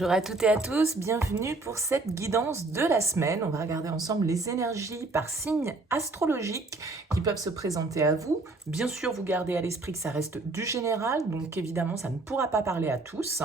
Bonjour à toutes et à tous, bienvenue pour cette guidance de la semaine. On va regarder ensemble les énergies par signe astrologique qui peuvent se présenter à vous. Bien sûr, vous gardez à l'esprit que ça reste du général, donc évidemment, ça ne pourra pas parler à tous.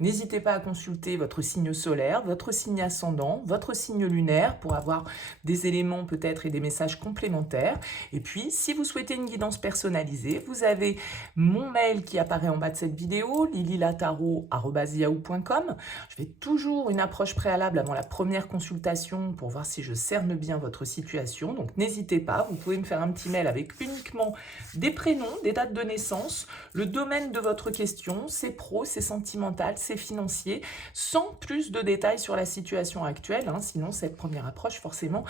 N'hésitez pas à consulter votre signe solaire, votre signe ascendant, votre signe lunaire pour avoir des éléments peut-être et des messages complémentaires. Et puis, si vous souhaitez une guidance personnalisée, vous avez mon mail qui apparaît en bas de cette vidéo, lililataro@yahoo.com. Je fais toujours une approche préalable avant la première consultation pour voir si je cerne bien votre situation. Donc n'hésitez pas, vous pouvez me faire un petit mail avec uniquement des prénoms, des dates de naissance, le domaine de votre question, c'est pro, c'est sentimental, c'est financier, sans plus de détails sur la situation actuelle. Sinon, cette première approche, forcément,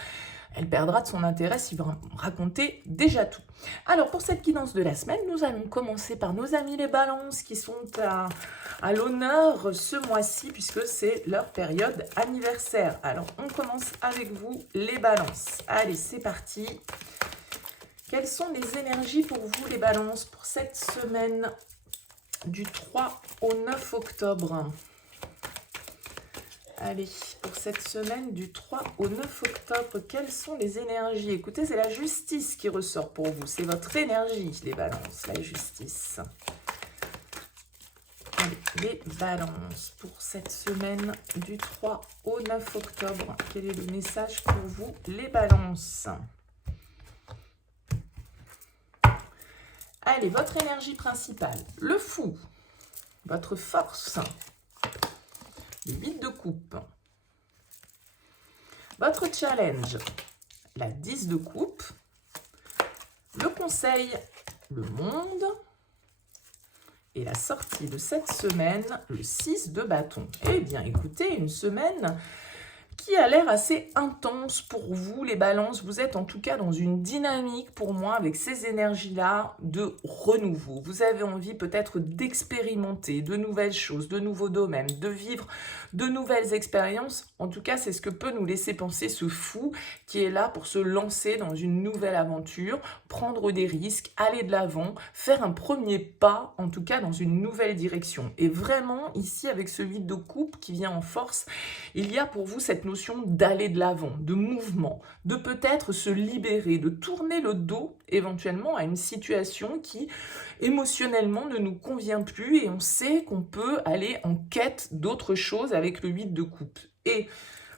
elle perdra de son intérêt si vous racontez déjà tout. Alors, pour cette guidance de la semaine, nous allons commencer par nos amis les balances qui sont à l'honneur ce mois-ci puisque c'est leur période anniversaire. Alors, on commence avec vous les balances. Allez, c'est parti. Quelles sont les énergies pour vous les balances pour cette semaine du 3 au 9 octobre? Allez, pour cette semaine du 3 au 9 octobre, quelles sont les énergies? Écoutez, c'est la justice qui ressort pour vous. C'est votre énergie, les balances, la justice. Allez, les balances pour cette semaine du 3 au 9 octobre. Quel est le message pour vous, les balances? Allez, votre énergie principale, le fou, votre force, le 8 de coupe. Votre challenge, la 10 de coupe. Le conseil, le monde. Et la sortie de cette semaine, le 6 de bâton. Eh bien, écoutez, une semaine qui a l'air assez intense pour vous, les balances. Vous êtes en tout cas dans une dynamique, pour moi, avec ces énergies-là, de renouveau. Vous avez envie peut-être d'expérimenter de nouvelles choses, de nouveaux domaines, de vivre de nouvelles expériences. En tout cas, c'est ce que peut nous laisser penser ce fou qui est là pour se lancer dans une nouvelle aventure, prendre des risques, aller de l'avant, faire un premier pas, en tout cas dans une nouvelle direction. Et vraiment, ici, avec ce 8 de coupe qui vient en force, il y a pour vous cette notion d'aller de l'avant, de mouvement, de peut-être se libérer, de tourner le dos éventuellement à une situation qui émotionnellement ne nous convient plus et on sait qu'on peut aller en quête d'autre chose avec le 8 de coupe. Et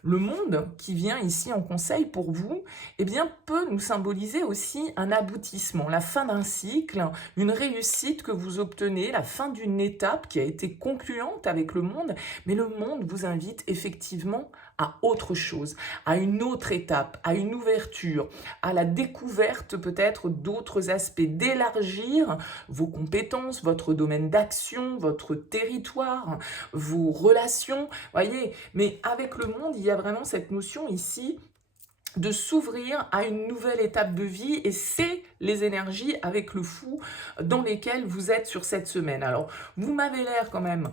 le monde qui vient ici en conseil pour vous, eh bien, peut nous symboliser aussi un aboutissement, la fin d'un cycle, une réussite que vous obtenez, la fin d'une étape qui a été concluante avec le monde, mais le monde vous invite effectivement à autre chose, à une autre étape, à une ouverture, à la découverte peut-être d'autres aspects, d'élargir vos compétences, votre domaine d'action, votre territoire, vos relations, voyez, mais avec le monde, il y a vraiment cette notion ici de s'ouvrir à une nouvelle étape de vie et c'est les énergies avec le fou dans lesquelles vous êtes sur cette semaine. Alors, vous m'avez l'air quand même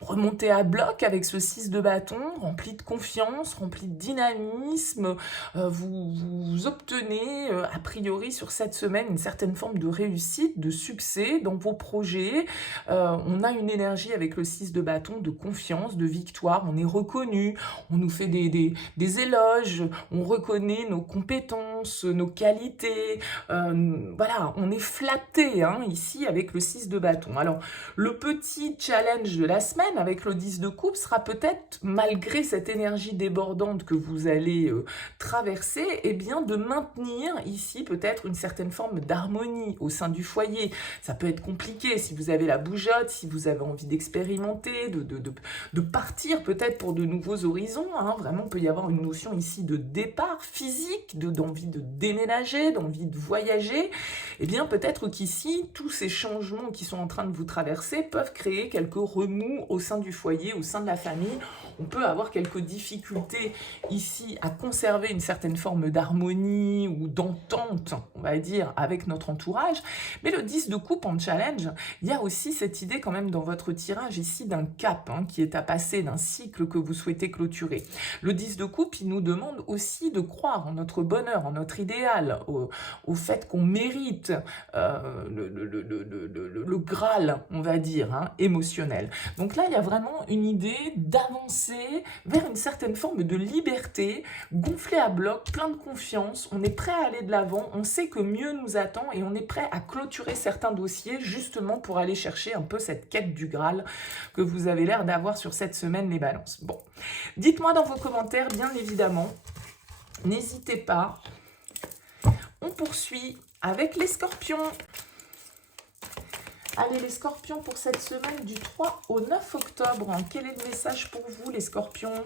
remonté à bloc avec ce 6 de bâton, rempli de confiance, rempli de dynamisme. Vous obtenez a priori sur cette semaine une certaine forme de réussite, de succès dans vos projets. On a une énergie avec le 6 de bâton de confiance, de victoire. On est reconnu, on nous fait des éloges, on reconnaît nos compétences, nos qualités, voilà, on est flatté ici avec le 6 de bâton. Alors, le petit challenge de la semaine avec le 10 de coupe sera peut-être, malgré cette énergie débordante que vous allez traverser, eh bien de maintenir ici peut-être une certaine forme d'harmonie au sein du foyer. Ça peut être compliqué si vous avez la bougeotte, si vous avez envie d'expérimenter, de partir peut-être pour de nouveaux horizons. Vraiment, il peut y avoir une notion ici de départ physique, d'envie de déménager, d'envie de voyager, eh bien peut-être qu'ici, tous ces changements qui sont en train de vous traverser peuvent créer quelques remous au sein du foyer, au sein de la famille. On peut avoir quelques difficultés ici à conserver une certaine forme d'harmonie ou d'entente, on va dire, avec notre entourage. Mais le 10 de coupe en challenge, il y a aussi cette idée quand même dans votre tirage ici d'un cap qui est à passer, d'un cycle que vous souhaitez clôturer. Le 10 de coupe, il nous demande demande aussi de croire en notre bonheur, en notre idéal, au fait qu'on mérite le Graal, on va dire, hein, émotionnel. Donc là, il y a vraiment une idée d'avancer vers une certaine forme de liberté, gonflé à bloc, plein de confiance, on est prêt à aller de l'avant, on sait que mieux nous attend et on est prêt à clôturer certains dossiers justement pour aller chercher un peu cette quête du Graal que vous avez l'air d'avoir sur cette semaine, les balances. Bon, dites-moi dans vos commentaires, bien évidemment, n'hésitez pas. On poursuit avec les scorpions. Allez, les scorpions, pour cette semaine du 3 au 9 octobre, quel est le message pour vous, les scorpions?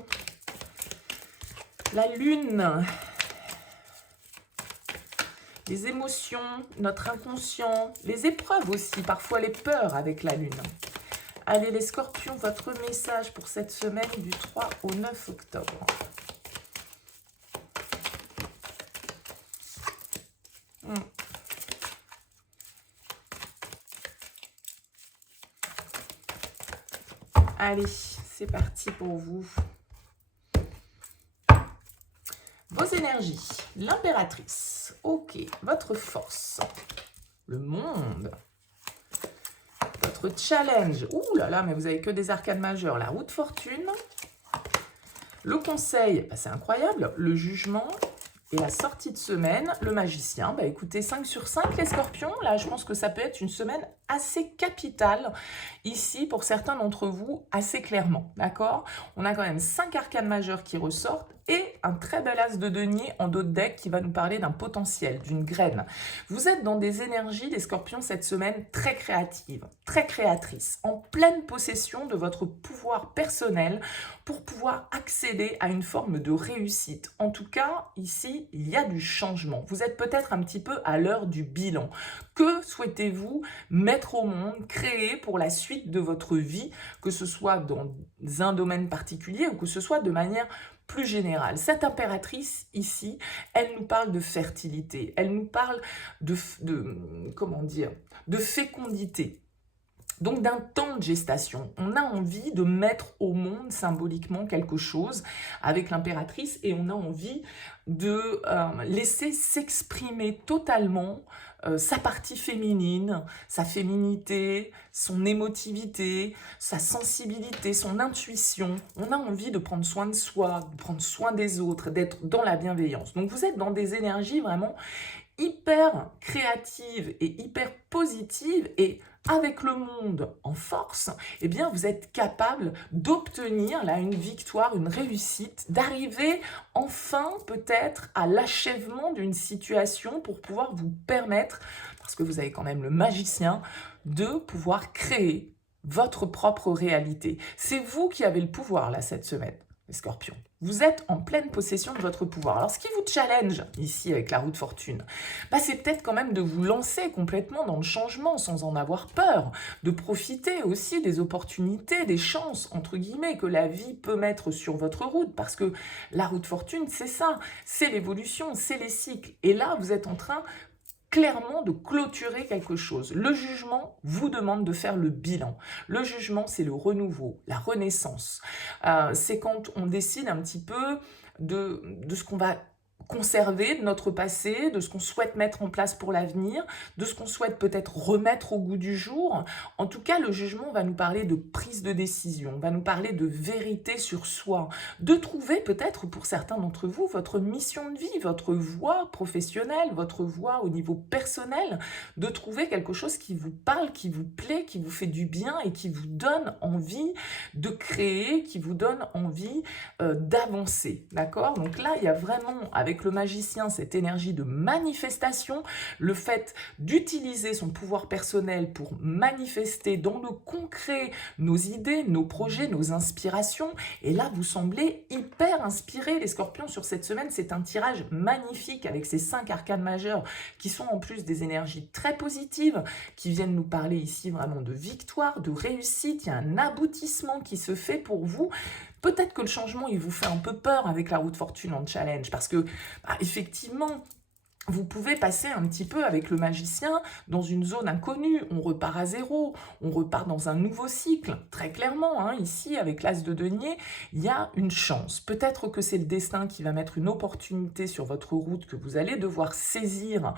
La lune, les émotions, notre inconscient, les épreuves aussi, parfois les peurs avec la lune. Allez, les scorpions, votre message pour cette semaine du 3 au 9 octobre. Allez, c'est parti pour vous. Vos énergies, l'impératrice, ok, votre force, le monde, votre challenge, ouh là là, mais vous avez que des arcanes majeures, la roue de fortune, le conseil, bah c'est incroyable, le jugement et la sortie de semaine, le magicien. Bah écoutez, 5 sur 5 les scorpions, là je pense que ça peut être une semaine assez capitale ici pour certains d'entre vous, assez clairement, d'accord? On a quand même 5 arcanes majeures qui ressortent et un très bel as de denier en dos de deck qui va nous parler d'un potentiel, d'une graine. Vous êtes dans des énergies, les scorpions, cette semaine très créatives, très créatrices, en pleine possession de votre pouvoir personnel pour pouvoir accéder à une forme de réussite. En tout cas, ici, il y a du changement. Vous êtes peut-être un petit peu à l'heure du bilan. Que souhaitez-vous mettre au monde, créer pour la suite de votre vie, que ce soit dans un domaine particulier ou que ce soit de manière plus générale? Cette impératrice ici, elle nous parle de fertilité, elle nous parle comment dire, de fécondité. Donc d'un temps de gestation, on a envie de mettre au monde symboliquement quelque chose avec l'impératrice et on a envie de laisser s'exprimer totalement sa partie féminine, sa féminité, son émotivité, sa sensibilité, son intuition. On a envie de prendre soin de soi, de prendre soin des autres, d'être dans la bienveillance. Donc vous êtes dans des énergies vraiment hyper créatives et hyper positives et avec le monde en force, eh bien vous êtes capable d'obtenir là une victoire, une réussite, d'arriver enfin peut-être à l'achèvement d'une situation pour pouvoir vous permettre, parce que vous avez quand même le magicien, de pouvoir créer votre propre réalité. C'est vous qui avez le pouvoir là cette semaine, les scorpions. Vous êtes en pleine possession de votre pouvoir. Alors, ce qui vous challenge ici avec la roue de fortune, bah, c'est peut-être quand même de vous lancer complètement dans le changement sans en avoir peur, de profiter aussi des opportunités, des chances, entre guillemets, que la vie peut mettre sur votre route. Parce que la roue de fortune, c'est ça, c'est l'évolution, c'est les cycles. Et là, vous êtes en train clairement de clôturer quelque chose. Le jugement vous demande de faire le bilan. Le jugement, c'est le renouveau, la renaissance. C'est quand on décide un petit peu de ce qu'on va conserver de notre passé, de ce qu'on souhaite mettre en place pour l'avenir, de ce qu'on souhaite peut-être remettre au goût du jour. En tout cas, le jugement va nous parler de prise de décision, va nous parler de vérité sur soi, de trouver peut-être pour certains d'entre vous votre mission de vie, votre voie professionnelle, votre voie au niveau personnel, de trouver quelque chose qui vous parle, qui vous plaît, qui vous fait du bien et qui vous donne envie de créer, qui vous donne envie d'avancer, d'accord? Donc là, il y a vraiment, avec le magicien, cette énergie de manifestation, le fait d'utiliser son pouvoir personnel pour manifester dans le concret nos idées, nos projets, nos inspirations. Et là, vous semblez hyper inspirés, les scorpions, sur cette semaine. C'est un tirage magnifique avec ces 5 arcanes majeures qui sont en plus des énergies très positives, qui viennent nous parler ici vraiment de victoire, de réussite. Il y a un aboutissement qui se fait pour vous. Peut-être que le changement, il vous fait un peu peur avec la roue de fortune en challenge, parce que, bah, effectivement, vous pouvez passer un petit peu avec le magicien dans une zone inconnue, on repart à zéro, on repart dans un nouveau cycle, très clairement, hein, ici avec l'as de denier, il y a une chance. Peut-être que c'est le destin qui va mettre une opportunité sur votre route que vous allez devoir saisir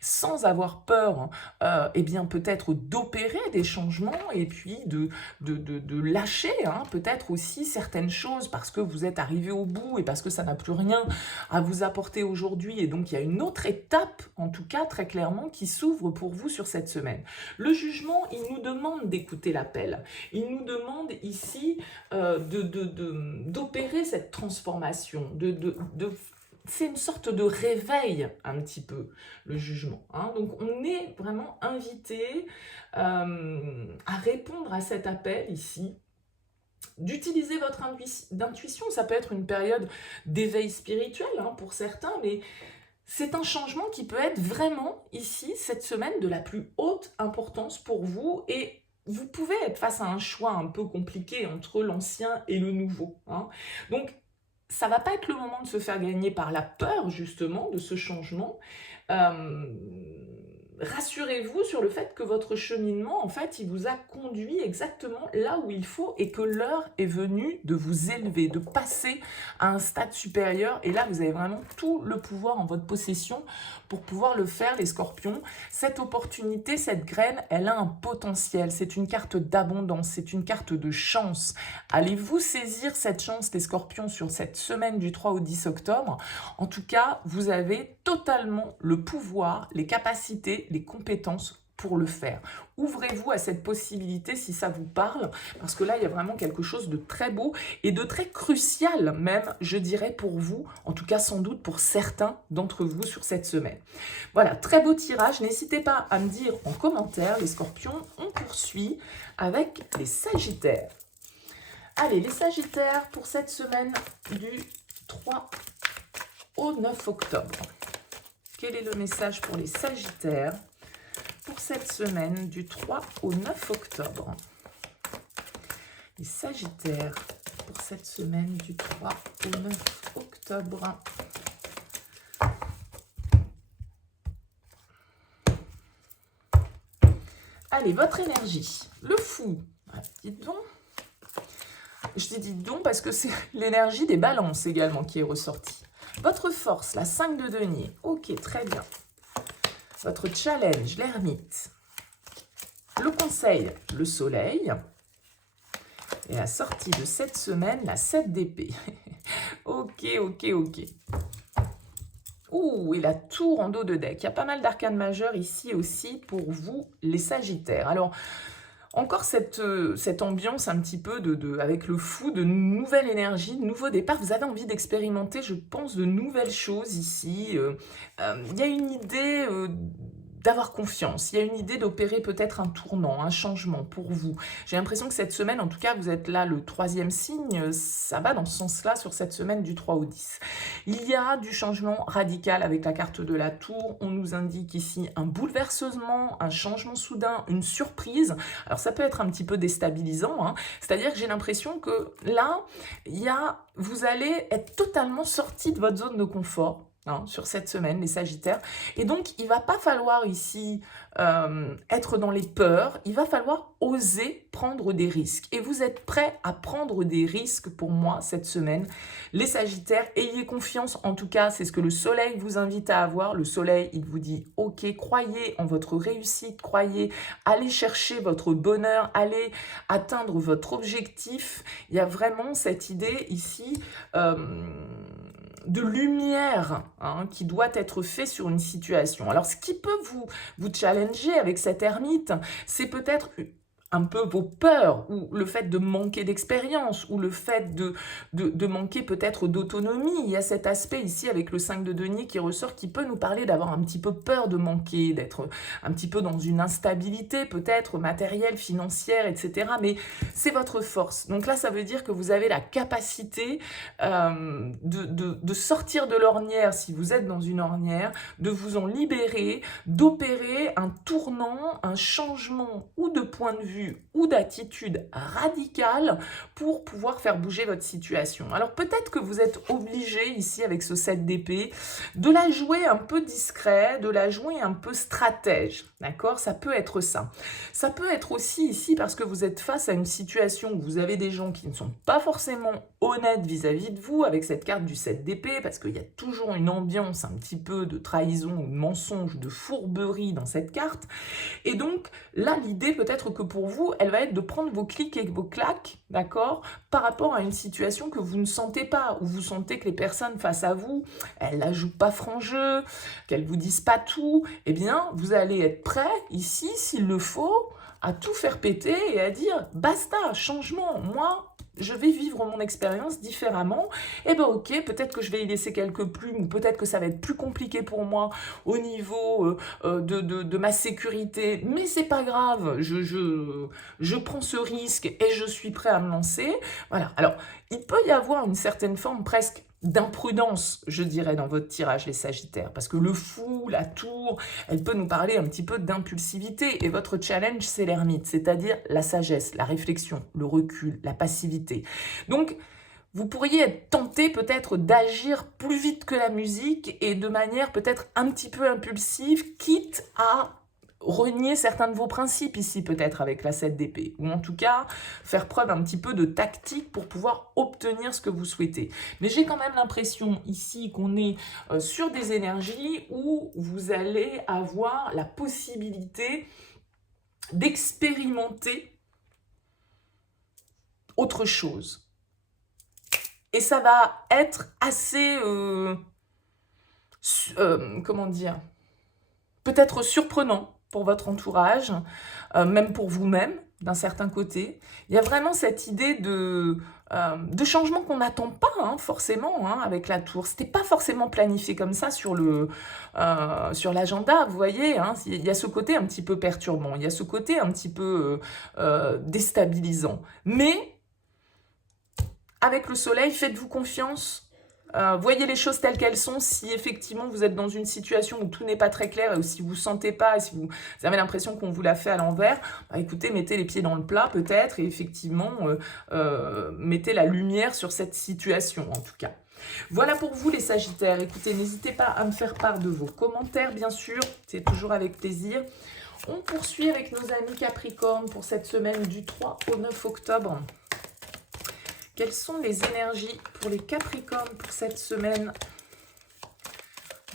sans avoir peur, eh bien peut-être d'opérer des changements et puis de lâcher peut-être aussi certaines choses parce que vous êtes arrivé au bout et parce que ça n'a plus rien à vous apporter aujourd'hui et donc il y a une autre étape, en tout cas très clairement, qui s'ouvre pour vous sur cette semaine. Le jugement, il nous demande d'écouter l'appel. Il nous demande ici d'opérer cette transformation, c'est une sorte de réveil un petit peu, le jugement. Hein. Donc on est vraiment invité à répondre à cet appel ici, d'utiliser votre intuition. Ça peut être une période d'éveil spirituel pour certains, mais c'est un changement qui peut être vraiment, ici, cette semaine, de la plus haute importance pour vous et vous pouvez être face à un choix un peu compliqué entre l'ancien et le nouveau. Hein. Donc, ça ne va pas être le moment de se faire gagner par la peur, justement, de ce changement. Rassurez-vous sur le fait que votre cheminement, en fait, il vous a conduit exactement là où il faut et que l'heure est venue de vous élever, de passer à un stade supérieur. Et là, vous avez vraiment tout le pouvoir en votre possession pour pouvoir le faire, les scorpions. Cette opportunité, cette graine, elle a un potentiel. C'est une carte d'abondance, c'est une carte de chance. Allez-vous saisir cette chance, les scorpions, sur cette semaine du 3 au 10 octobre? En tout cas, vous avez totalement le pouvoir, les capacités, les compétences pour le faire. Ouvrez-vous à cette possibilité si ça vous parle, parce que là, il y a vraiment quelque chose de très beau et de très crucial même, je dirais, pour vous, en tout cas sans doute pour certains d'entre vous sur cette semaine. Voilà, très beau tirage. N'hésitez pas à me dire en commentaire, les scorpions. On poursuit avec les sagittaires. Allez, les sagittaires pour cette semaine du 3 au 9 octobre. Quel est le message pour les sagittaires pour cette semaine du 3 au 9 octobre? Les sagittaires pour cette semaine du 3 au 9 octobre. Allez, votre énergie. Le fou. Ah, dites donc. Je dis dites donc parce que c'est l'énergie des balances également qui est ressortie. Votre force, la 5 de denier. Ok, très bien. Votre challenge, l'ermite. Le conseil, le soleil. Et la sortie de cette semaine, la 7 d'épée. Ok. Ouh, et la tour en dos de deck. Il y a pas mal d'arcanes majeures ici aussi pour vous, les sagittaires. Alors, encore cette ambiance un petit peu avec le fou, de nouvelle énergie, de nouveau départ. Vous avez envie d'expérimenter, je pense, de nouvelles choses ici. Il y a une idée d'avoir confiance. Il y a une idée d'opérer peut-être un tournant, un changement pour vous. J'ai l'impression que cette semaine, en tout cas, vous êtes là, le 3e signe, ça va dans ce sens-là sur cette semaine du 3 au 10. Il y a du changement radical avec la carte de la tour. On nous indique ici un bouleversement, un changement soudain, une surprise. Alors, ça peut être un petit peu déstabilisant, c'est-à-dire que j'ai l'impression que là, vous allez être totalement sorti de votre zone de confort. Sur cette semaine, les sagittaires. Et donc, il ne va pas falloir ici être dans les peurs, il va falloir oser prendre des risques. Et vous êtes prêts à prendre des risques pour moi cette semaine. Les sagittaires, ayez confiance, en tout cas, c'est ce que le soleil vous invite à avoir. Le soleil, il vous dit, ok, croyez en votre réussite, croyez, allez chercher votre bonheur, allez atteindre votre objectif. Il y a vraiment cette idée ici de lumière qui doit être fait sur une situation. Alors, ce qui peut vous challenger avec cette ermite, c'est peut-être un peu vos peurs, ou le fait de manquer d'expérience, ou le fait de manquer peut-être d'autonomie. Il y a cet aspect ici avec le 5 de denier qui ressort, qui peut nous parler d'avoir un petit peu peur de manquer, d'être un petit peu dans une instabilité peut-être matérielle, financière, etc. Mais c'est votre force. Donc là, ça veut dire que vous avez la capacité de sortir de l'ornière, si vous êtes dans une ornière, de vous en libérer, d'opérer un tournant, un changement ou de point de vue, d'individus ou d'attitudes radicales pour pouvoir faire bouger votre situation. Alors peut-être que vous êtes obligé ici avec ce 7 d'épée de la jouer un peu discret, de la jouer un peu stratège, d'accord? Ça peut être ça. Ça peut être aussi ici parce que vous êtes face à une situation où vous avez des gens qui ne sont pas forcément honnêtes vis-à-vis de vous avec cette carte du 7 d'épée, parce qu'il y a toujours une ambiance un petit peu de trahison ou de mensonge, de fourberie dans cette carte. Et donc là, l'idée peut-être que pour vous, elle va être de prendre vos clics et vos claques, d'accord, par rapport à une situation que vous ne sentez pas, où vous sentez que les personnes face à vous, elles la jouent pas franc jeu, qu'elles vous disent pas tout. Eh bien, vous allez être prêt ici, s'il le faut, à tout faire péter et à dire basta, changement, moi je vais vivre mon expérience différemment, et ben ok, peut-être que je vais y laisser quelques plumes, ou peut-être que ça va être plus compliqué pour moi au niveau de ma sécurité, mais c'est pas grave, je prends ce risque et je suis prêt à me lancer. Voilà, alors il peut y avoir une certaine forme presque d'imprudence, je dirais, dans votre tirage, les Sagittaires, parce que le fou, la tour, elle peut nous parler un petit peu d'impulsivité, et votre challenge, c'est l'ermite, c'est-à-dire la sagesse, la réflexion, le recul, la passivité. Donc, vous pourriez être tenté peut-être d'agir plus vite que la musique, et de manière peut-être un petit peu impulsive, quitte à renier certains de vos principes ici, peut-être avec la 7 d'épée, ou en tout cas faire preuve un petit peu de tactique pour pouvoir obtenir ce que vous souhaitez. Mais j'ai quand même l'impression ici qu'on est sur des énergies où vous allez avoir la possibilité d'expérimenter autre chose. Et ça va être assez, comment dire, peut-être surprenant pour votre entourage, même pour vous-même, d'un certain côté. Il y a vraiment cette idée de changement qu'on n'attend pas, hein, forcément, hein, avec la tour. C'était pas forcément planifié comme ça sur l'agenda, vous voyez. Hein, il y a ce côté un petit peu perturbant, il y a ce côté un petit peu déstabilisant. Mais, avec le soleil, faites-vous confiance. Voyez les choses telles qu'elles sont. Si effectivement vous êtes dans une situation où tout n'est pas très clair, ou si vous ne sentez pas, et si vous avez l'impression qu'on vous l'a fait à l'envers, bah écoutez, mettez les pieds dans le plat peut-être, et effectivement mettez la lumière sur cette situation en tout cas. Voilà pour vous les Sagittaires. Écoutez, n'hésitez pas à me faire part de vos commentaires, bien sûr, c'est toujours avec plaisir. On poursuit avec nos amis Capricorne pour cette semaine du 3 au 9 octobre. Quelles sont les énergies pour les Capricornes pour cette semaine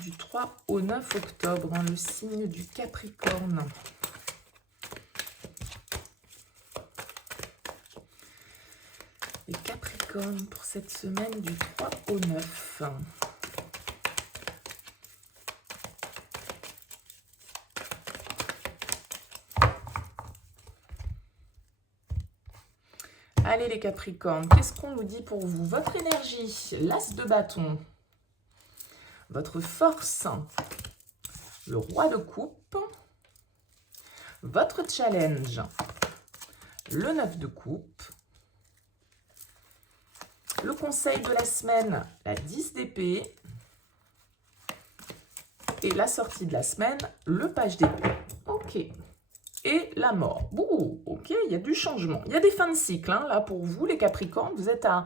du 3 au 9 octobre, hein, le signe du Capricorne. Les Capricornes pour cette semaine du 3 au 9. Allez les Capricornes, qu'est-ce qu'on nous dit pour vous? Votre énergie, l'as de bâton, votre force, le roi de coupe, votre challenge, le 9 de coupe, le conseil de la semaine, la 10 d'épée, et la sortie de la semaine, le page d'épée. Ok. Et la mort. Ouh, ok, il y a du changement. Il y a des fins de cycle, hein, là, pour vous, les Capricornes. Vous êtes à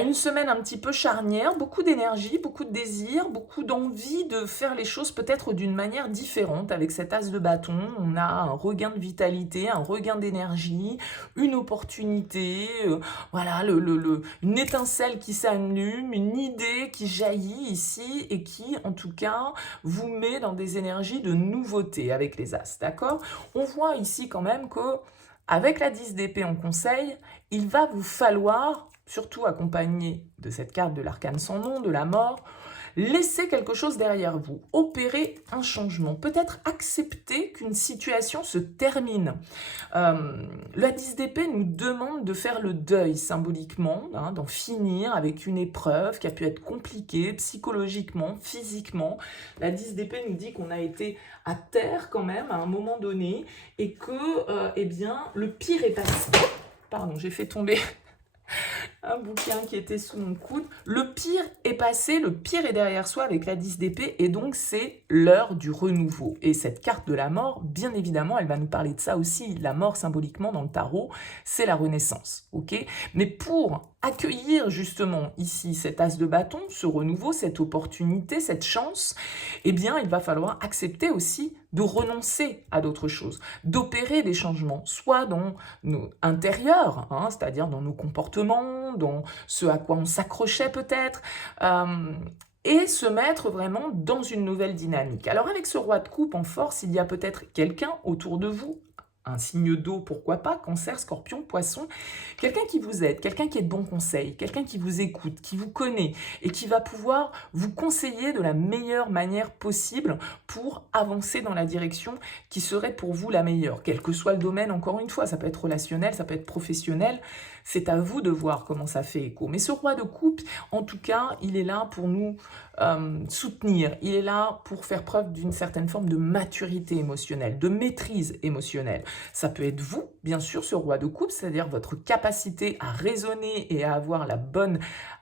une semaine un petit peu charnière, beaucoup d'énergie, beaucoup de désir, beaucoup d'envie de faire les choses peut-être d'une manière différente. Avec cet as de bâton, on a un regain de vitalité, un regain d'énergie, une opportunité, voilà, une étincelle qui s'allume, une idée qui jaillit ici et qui, en tout cas, vous met dans des énergies de nouveauté avec les as, d'accord? On voit ici quand même que, avec la 10 d'épée en conseil, il va vous falloir, surtout accompagné de cette carte de l'arcane sans nom, de la mort, laisser quelque chose derrière vous, opérer un changement, peut-être accepter qu'une situation se termine. La 10 d'épée nous demande de faire le deuil symboliquement, hein, d'en finir avec une épreuve qui a pu être compliquée psychologiquement, physiquement. La 10 d'épée nous dit qu'on a été à terre quand même à un moment donné et que eh bien, le pire est passé. Pardon, j'ai fait tomber Un bouquin qui était sous mon coude. Le pire est passé, le pire est derrière soi avec la 10 d'épée et donc c'est l'heure du renouveau. Et cette carte de la mort, bien évidemment, elle va nous parler de ça aussi. La mort symboliquement dans le tarot, c'est la renaissance, ok? Mais pour accueillir justement ici cet as de bâton, ce renouveau, cette opportunité, cette chance, eh bien il va falloir accepter aussi de renoncer à d'autres choses, d'opérer des changements, soit dans nos intérieurs, hein, c'est-à-dire dans nos comportements, dans ce à quoi on s'accrochait peut-être, et se mettre vraiment dans une nouvelle dynamique. Alors avec ce roi de coupe en force, il y a peut-être quelqu'un autour de vous, un signe d'eau, pourquoi pas, Cancer, Scorpion, Poisson, quelqu'un qui vous aide, quelqu'un qui est de bons conseils, quelqu'un qui vous écoute, qui vous connaît et qui va pouvoir vous conseiller de la meilleure manière possible pour avancer dans la direction qui serait pour vous la meilleure, quel que soit le domaine, encore une fois, ça peut être relationnel, ça peut être professionnel, c'est à vous de voir comment ça fait écho. Mais ce roi de coupe, en tout cas, il est là pour nous soutenir, il est là pour faire preuve d'une certaine forme de maturité émotionnelle, de maîtrise émotionnelle. Ça peut être vous, bien sûr, ce roi de coupe, c'est-à-dire votre capacité à raisonner et à avoir la bonne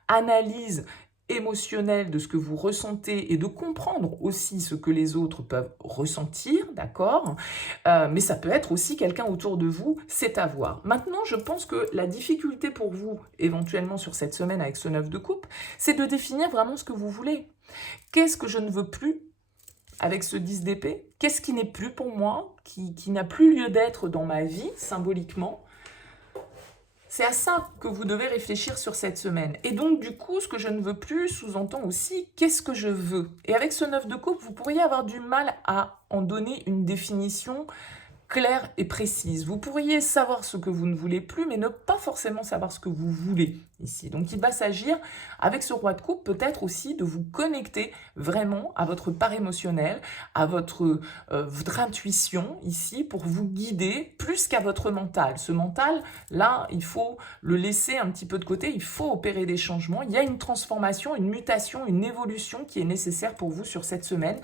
analyse émotionnelle de ce que vous ressentez et de comprendre aussi ce que les autres peuvent ressentir, d'accord? Mais ça peut être aussi quelqu'un autour de vous, c'est à voir. Maintenant, je pense que la difficulté pour vous, éventuellement sur cette semaine avec ce 9 de coupe, c'est de définir vraiment ce que vous voulez. Qu'est-ce que je ne veux plus avec ce 10 d'épée? Qu'est-ce qui n'est plus pour moi, qui n'a plus lieu d'être dans ma vie, symboliquement? C'est à ça que vous devez réfléchir sur cette semaine. Et donc, du coup, ce que je ne veux plus sous-entend aussi qu'est-ce que je veux. Et avec ce 9 de coupe, vous pourriez avoir du mal à en donner une définition claire et précise. Vous pourriez savoir ce que vous ne voulez plus, mais ne pas forcément savoir ce que vous voulez ici. Donc, il va s'agir, avec ce roi de coupe, peut-être aussi de vous connecter vraiment à votre part émotionnelle, à votre intuition ici, pour vous guider plus qu'à votre mental. Ce mental, là, il faut le laisser un petit peu de côté, il faut opérer des changements. Il y a une transformation, une mutation, une évolution qui est nécessaire pour vous sur cette semaine.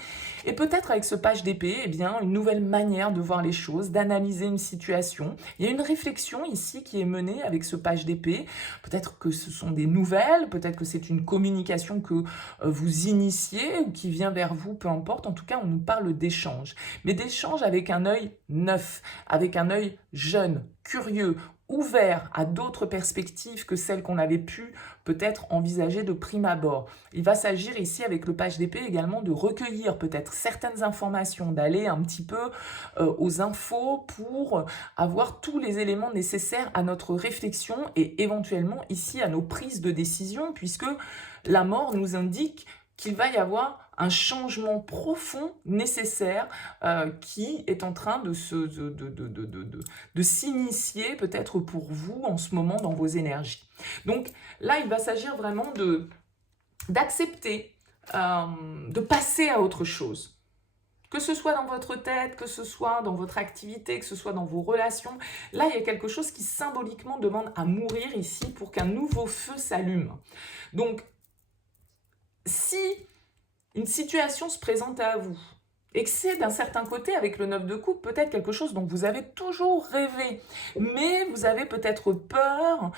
Et peut-être avec ce page d'épée, eh bien, une nouvelle manière de voir les choses, d'analyser une situation. Il y a une réflexion ici qui est menée avec ce page d'épée. Peut-être que ce sont des nouvelles, peut-être que c'est une communication que vous initiez ou qui vient vers vous, peu importe. En tout cas, on nous parle d'échange. Mais d'échange avec un œil neuf, avec un œil jeune, curieux, ouvert à d'autres perspectives que celles qu'on avait pu peut-être envisager de prime abord. Il va s'agir ici avec le page d'épée également de recueillir peut-être certaines informations, d'aller un petit peu aux infos pour avoir tous les éléments nécessaires à notre réflexion et éventuellement ici à nos prises de décision, puisque la mort nous indique qu'il va y avoir un changement profond nécessaire qui est en train de s'initier peut-être pour vous en ce moment dans vos énergies. Donc là, il va s'agir vraiment d'accepter, de passer à autre chose. Que ce soit dans votre tête, que ce soit dans votre activité, que ce soit dans vos relations, là, il y a quelque chose qui symboliquement demande à mourir ici pour qu'un nouveau feu s'allume. Donc, si une situation se présente à vous et que c'est d'un certain côté, avec le 9 de coupe, peut-être quelque chose dont vous avez toujours rêvé, mais vous avez peut-être peur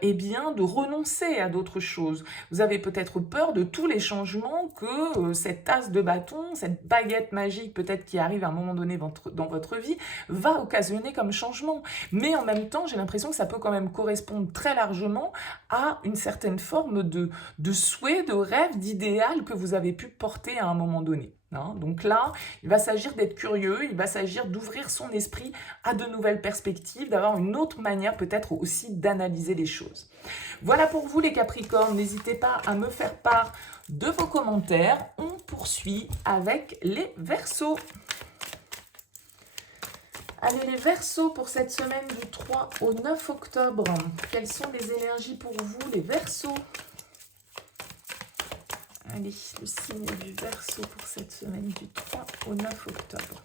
eh bien, de renoncer à d'autres choses. Vous avez peut-être peur de tous les changements que cette tasse de bâton, cette baguette magique peut-être qui arrive à un moment donné dans votre vie, va occasionner comme changement. Mais en même temps, j'ai l'impression que ça peut quand même correspondre très largement à une certaine forme de souhait, de rêve, d'idéal que vous avez pu porter à un moment donné. Donc là, il va s'agir d'être curieux, il va s'agir d'ouvrir son esprit à de nouvelles perspectives, d'avoir une autre manière peut-être aussi d'analyser les choses. Voilà pour vous les Capricornes, n'hésitez pas à me faire part de vos commentaires. On poursuit avec les Verseaux. Allez les Verseaux pour cette semaine du 3 au 9 octobre. Quelles sont les énergies pour vous les Verseaux ? Allez, le signe du Verseau pour cette semaine du 3 au 9 octobre.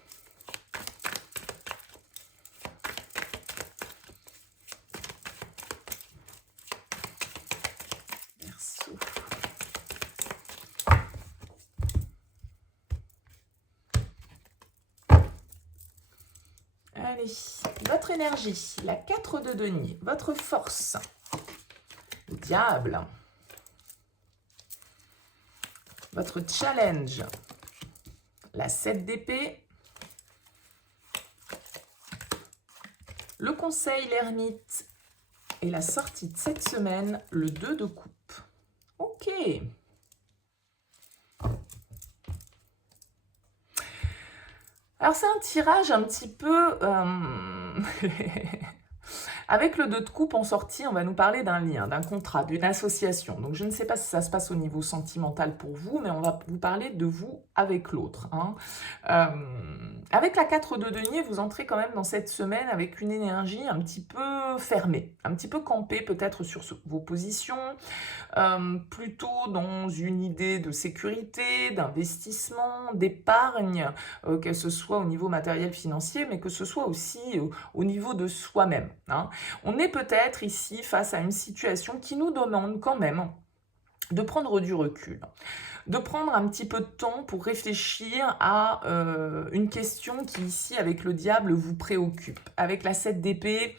Verseau. Allez, votre énergie, la 4 de denier, votre force. diable. Votre challenge, la 7 d'épée. Le conseil, l'ermite. Et la sortie de cette semaine, le 2 de coupe. Ok. Alors, c'est un tirage un petit peu... Avec le 2 de coupe en sortie, on va nous parler d'un lien, d'un contrat, d'une association. Donc, je ne sais pas si ça se passe au niveau sentimental pour vous, mais on va vous parler de vous avec l'autre. Hein. Avec la 4 de denier, vous entrez quand même dans cette semaine avec une énergie un petit peu fermée, un petit peu campée peut-être sur vos positions, plutôt dans une idée de sécurité, d'investissement, d'épargne, que ce soit au niveau matériel financier, mais que ce soit aussi au niveau de soi-même. Hein. On est peut-être ici face à une situation qui nous demande quand même de prendre du recul, de prendre un petit peu de temps pour réfléchir à une question qui ici, avec le diable, vous préoccupe. Avec la 7 d'épée,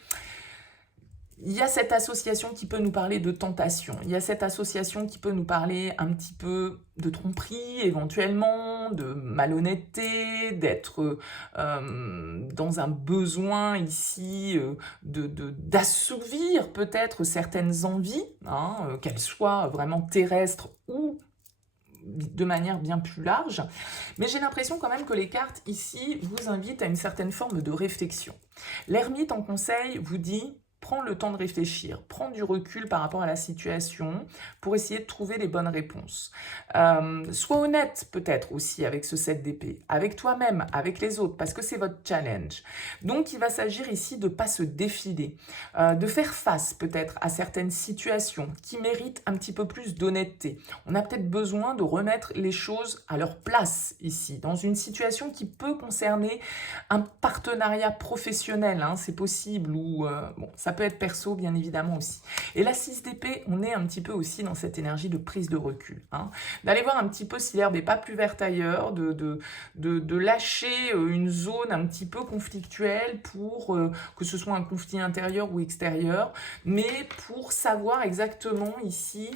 il y a cette association qui peut nous parler de tentation, il y a cette association qui peut nous parler un petit peu de tromperie éventuellement, de malhonnêteté, d'être dans un besoin ici d'assouvir peut-être certaines envies, hein, qu'elles soient vraiment terrestres ou de manière bien plus large, mais j'ai l'impression quand même que les cartes ici vous invitent à une certaine forme de réflexion. L'ermite en conseil vous dit: prends le temps de réfléchir, prends du recul par rapport à la situation pour essayer de trouver les bonnes réponses. Sois honnête peut-être aussi avec ce 7 d'épée, avec toi-même, avec les autres, parce que c'est votre challenge. Donc il va s'agir ici de ne pas se défiler, de faire face peut-être à certaines situations qui méritent un petit peu plus d'honnêteté. On a peut-être besoin de remettre les choses à leur place ici, dans une situation qui peut concerner un partenariat professionnel, hein, c'est possible, ou bon, ça peut être perso bien évidemment aussi. Et la 6 d'épée, on est un petit peu aussi dans cette énergie de prise de recul, hein, d'aller voir un petit peu si l'herbe n'est pas plus verte ailleurs, de lâcher une zone un petit peu conflictuelle pour que ce soit un conflit intérieur ou extérieur, mais pour savoir exactement ici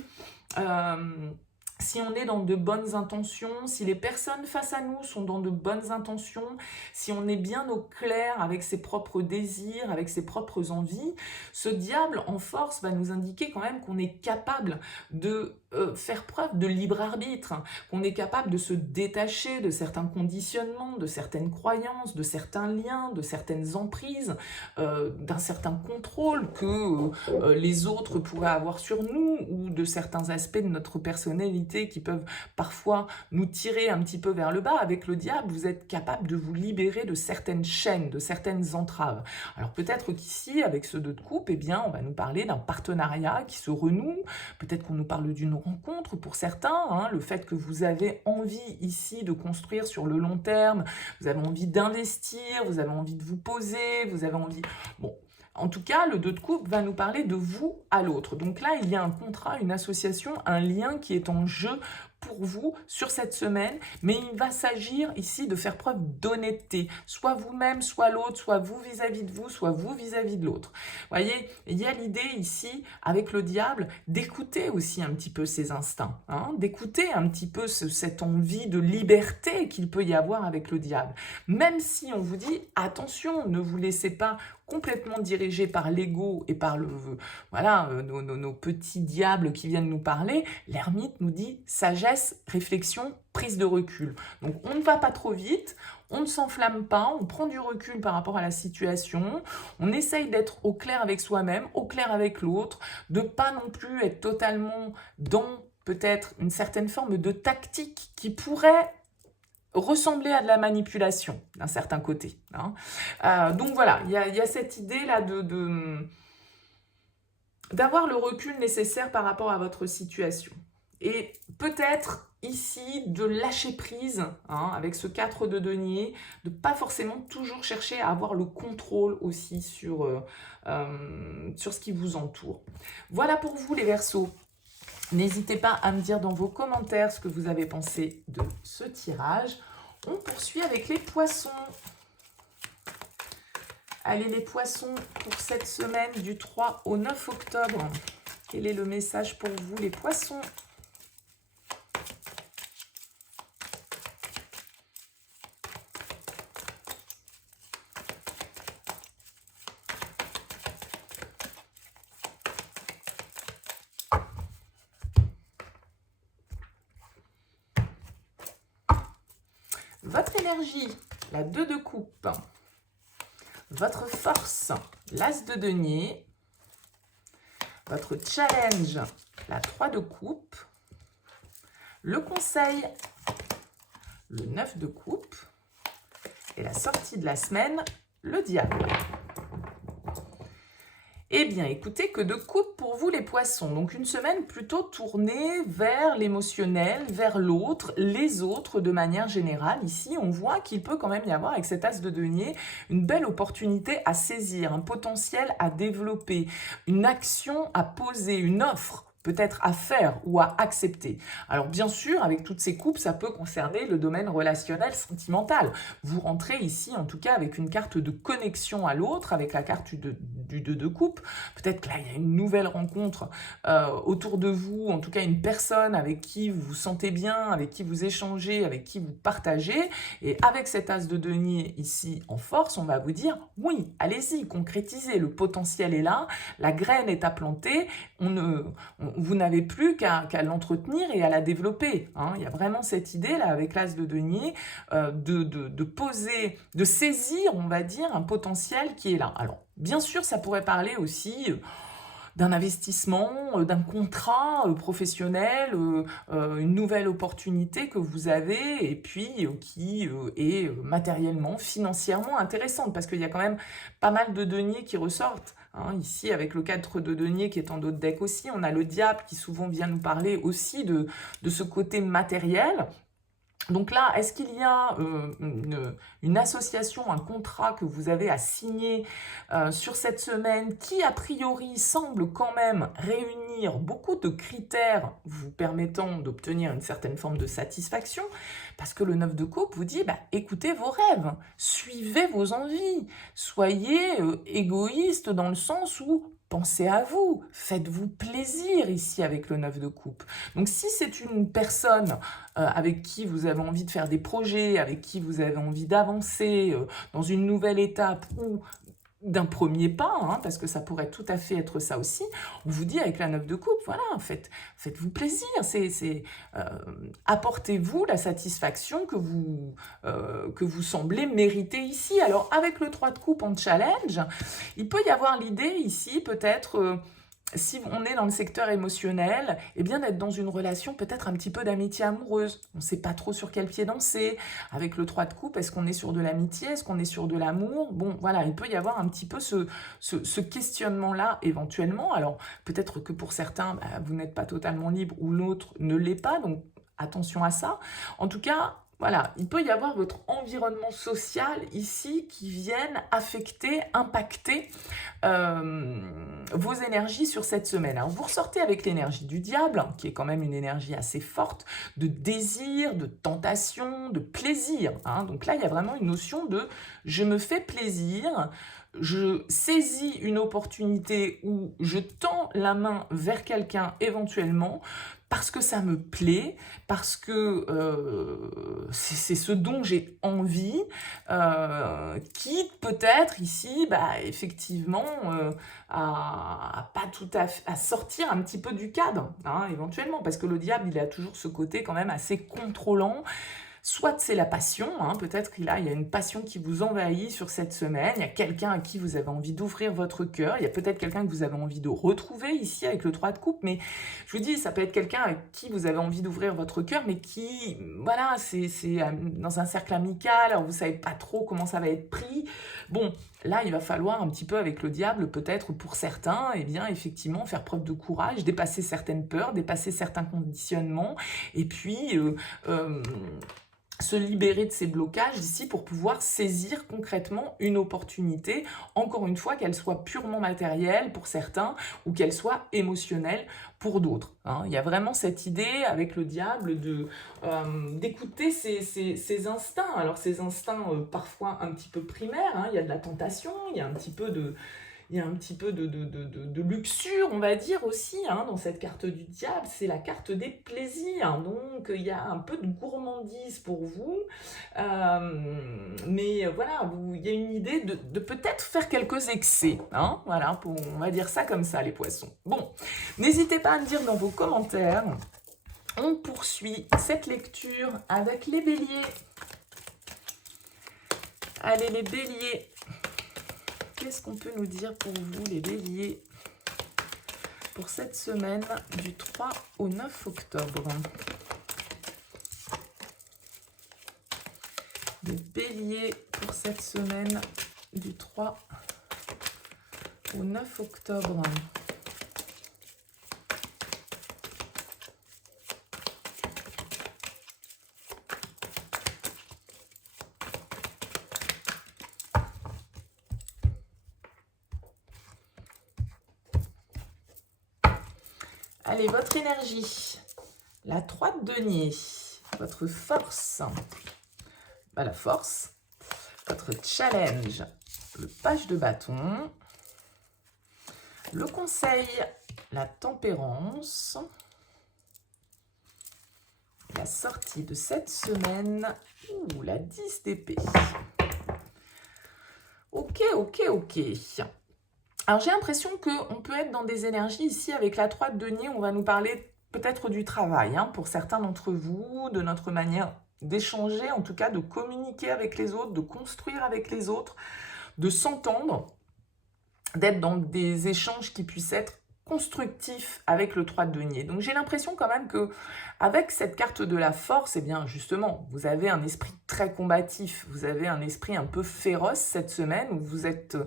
si on est dans de bonnes intentions, si les personnes face à nous sont dans de bonnes intentions, si on est bien au clair avec ses propres désirs, avec ses propres envies, ce diable en force va nous indiquer quand même qu'on est capable de faire preuve de libre arbitre, qu'on est capable de se détacher de certains conditionnements, de certaines croyances, de certains liens, de certaines emprises, d'un certain contrôle que les autres pourraient avoir sur nous, ou de certains aspects de notre personnalité qui peuvent parfois nous tirer un petit peu vers le bas. Avec le diable, vous êtes capable de vous libérer de certaines chaînes, de certaines entraves. Alors peut-être qu'ici, avec ce 2 de coupe, eh bien, on va nous parler d'un partenariat qui se renoue, peut-être qu'on nous parle d'une rencontre pour certains, hein, le fait que vous avez envie ici de construire sur le long terme, vous avez envie d'investir, vous avez envie de vous poser, vous avez envie... Bon, en tout cas, le 2 de coupe va nous parler de vous à l'autre. Donc là, il y a un contrat, une association, un lien qui est en jeu pour vous sur cette semaine, mais il va s'agir ici de faire preuve d'honnêteté, soit vous-même, soit l'autre, soit vous vis-à-vis de vous, soit vous vis-à-vis de l'autre. Vous voyez, il y a l'idée ici, avec le diable, d'écouter aussi un petit peu ses instincts, hein, d'écouter un petit peu cette envie de liberté qu'il peut y avoir avec le diable. Même si on vous dit, attention, ne vous laissez pas complètement dirigé par l'ego et par voilà, nos petits diables qui viennent nous parler, l'ermite nous dit sagesse, réflexion, prise de recul. Donc on ne va pas trop vite, on ne s'enflamme pas, on prend du recul par rapport à la situation, on essaye d'être au clair avec soi-même, au clair avec l'autre, de pas non plus être totalement dans peut-être une certaine forme de tactique qui pourrait ressembler à de la manipulation d'un certain côté. Hein. Donc voilà, il y a cette idée-là d'avoir le recul nécessaire par rapport à votre situation. Et peut-être ici de lâcher prise, hein, avec ce 4 de denier, de ne pas forcément toujours chercher à avoir le contrôle aussi sur ce qui vous entoure. Voilà pour vous les Verseaux. N'hésitez pas à me dire dans vos commentaires ce que vous avez pensé de ce tirage. On poursuit avec les poissons. Allez les poissons, pour cette semaine du 3 au 9 octobre. Quel est le message pour vous, les poissons? Votre énergie, la 2 de coupe. Votre force, l'as de denier. Votre challenge, la 3 de coupe. Le conseil, le 9 de coupe. Et la sortie de la semaine, le diable. Eh bien, écoutez, que de coupe pour vous les poissons. Donc, une semaine plutôt tournée vers l'émotionnel, vers l'autre, les autres de manière générale. Ici, on voit qu'il peut quand même y avoir, avec cet as de denier, une belle opportunité à saisir, un potentiel à développer, une action à poser, une offre peut-être à faire ou à accepter. Alors bien sûr, avec toutes ces coupes, ça peut concerner le domaine relationnel, sentimental. Vous rentrez ici, en tout cas, avec une carte de connexion à l'autre, avec la carte du 2 de coupe. Peut-être que là, il y a une nouvelle rencontre autour de vous, en tout cas une personne avec qui vous vous sentez bien, avec qui vous échangez, avec qui vous partagez. Et avec cet as de denier ici en force, on va vous dire, oui, allez-y, concrétisez, le potentiel est là, la graine est à planter, vous n'avez plus qu'à l'entretenir et à la développer. Hein. Il y a vraiment cette idée là avec l'as de denier de poser, de saisir, on va dire, un potentiel qui est là. Alors, bien sûr, ça pourrait parler aussi d'un investissement, d'un contrat professionnel, une nouvelle opportunité que vous avez et puis qui est matériellement, financièrement intéressante parce qu'il y a quand même pas mal de deniers qui ressortent. Hein, ici, avec le 4 de denier qui est en dos de deck aussi, on a le diable qui souvent vient nous parler aussi de ce côté matériel. Donc là, est-ce qu'il y a une association, un contrat que vous avez à signer sur cette semaine qui, a priori, semble quand même réunir beaucoup de critères vous permettant d'obtenir une certaine forme de satisfaction? Parce que le 9 de coupe vous dit, bah, écoutez vos rêves, suivez vos envies, soyez égoïste dans le sens où pensez à vous, faites-vous plaisir ici avec le 9 de coupe. Donc si c'est une personne avec qui vous avez envie de faire des projets, avec qui vous avez envie d'avancer dans une nouvelle étape ou d'un premier pas, hein, parce que ça pourrait tout à fait être ça aussi, on vous dit avec la 9 de coupe, voilà, faites-vous plaisir, apportez-vous la satisfaction que vous semblez mériter ici. Alors avec le 3 de coupe en challenge, il peut y avoir l'idée ici peut-être... si on est dans le secteur émotionnel, eh bien d'être dans une relation peut-être un petit peu d'amitié amoureuse. On ne sait pas trop sur quel pied danser. Avec le 3 de coupe, est-ce qu'on est sur de l'amitié? Est-ce qu'on est sur de l'amour? Bon, voilà, il peut y avoir un petit peu ce questionnement-là éventuellement. Alors, peut-être que pour certains, bah, vous n'êtes pas totalement libre ou l'autre ne l'est pas, donc attention à ça. En tout cas, voilà, il peut y avoir votre environnement social ici qui vienne affecter, impacter vos énergies sur cette semaine. Alors vous ressortez avec l'énergie du diable, qui est quand même une énergie assez forte, de désir, de tentation, de plaisir. Hein. Donc là, il y a vraiment une notion de « je me fais plaisir », je saisis une opportunité ou je tends la main vers quelqu'un éventuellement parce que ça me plaît, parce que c'est ce dont j'ai envie, quitte peut-être ici, bah, effectivement, à pas tout à sortir un petit peu du cadre, hein, éventuellement, parce que le diable, il a toujours ce côté quand même assez contrôlant. Soit c'est la passion, hein, peut-être qu'il y a une passion qui vous envahit sur cette semaine, il y a quelqu'un à qui vous avez envie d'ouvrir votre cœur, il y a peut-être quelqu'un que vous avez envie de retrouver ici avec le 3 de coupe, mais je vous dis, ça peut être quelqu'un avec qui vous avez envie d'ouvrir votre cœur, mais qui, voilà, c'est dans un cercle amical, alors vous ne savez pas trop comment ça va être pris. Bon, là, il va falloir un petit peu avec le diable, peut-être pour certains, eh bien, effectivement, faire preuve de courage, dépasser certaines peurs, dépasser certains conditionnements, et puis... se libérer de ces blocages ici pour pouvoir saisir concrètement une opportunité, encore une fois, qu'elle soit purement matérielle pour certains ou qu'elle soit émotionnelle pour d'autres. Hein. Il y a vraiment cette idée avec le diable d'écouter ses instincts. Alors ces instincts parfois un petit peu primaires, hein, il y a de la tentation, il y a un petit peu de... il y a un petit peu de luxure, on va dire aussi, hein, dans cette carte du diable. C'est la carte des plaisirs, donc il y a un peu de gourmandise pour vous. Mais voilà, il y a une idée de peut-être faire quelques excès, hein, voilà, on va dire ça comme ça, les poissons. Bon, n'hésitez pas à me dire dans vos commentaires. On poursuit cette lecture avec les béliers. Allez, les béliers, qu'est-ce qu'on peut nous dire pour vous, les béliers, pour cette semaine du 3 au 9 octobre? Les béliers pour cette semaine du 3 au 9 octobre. Allez, votre énergie, la 3 de denier, votre force, la force, votre challenge, le page de bâton, le conseil, la tempérance, la sortie de cette semaine, la 10 d'épée. Ok. Alors, j'ai l'impression qu'on peut être dans des énergies ici avec la 3 de denier. On va nous parler peut-être du travail, hein, pour certains d'entre vous, de notre manière d'échanger, en tout cas de communiquer avec les autres, de construire avec les autres, de s'entendre, d'être dans des échanges qui puissent être constructifs avec le 3 de denier. Donc, j'ai l'impression quand même que avec cette carte de la force, eh bien justement, vous avez un esprit très combatif, vous avez un esprit un peu féroce cette semaine où vous êtes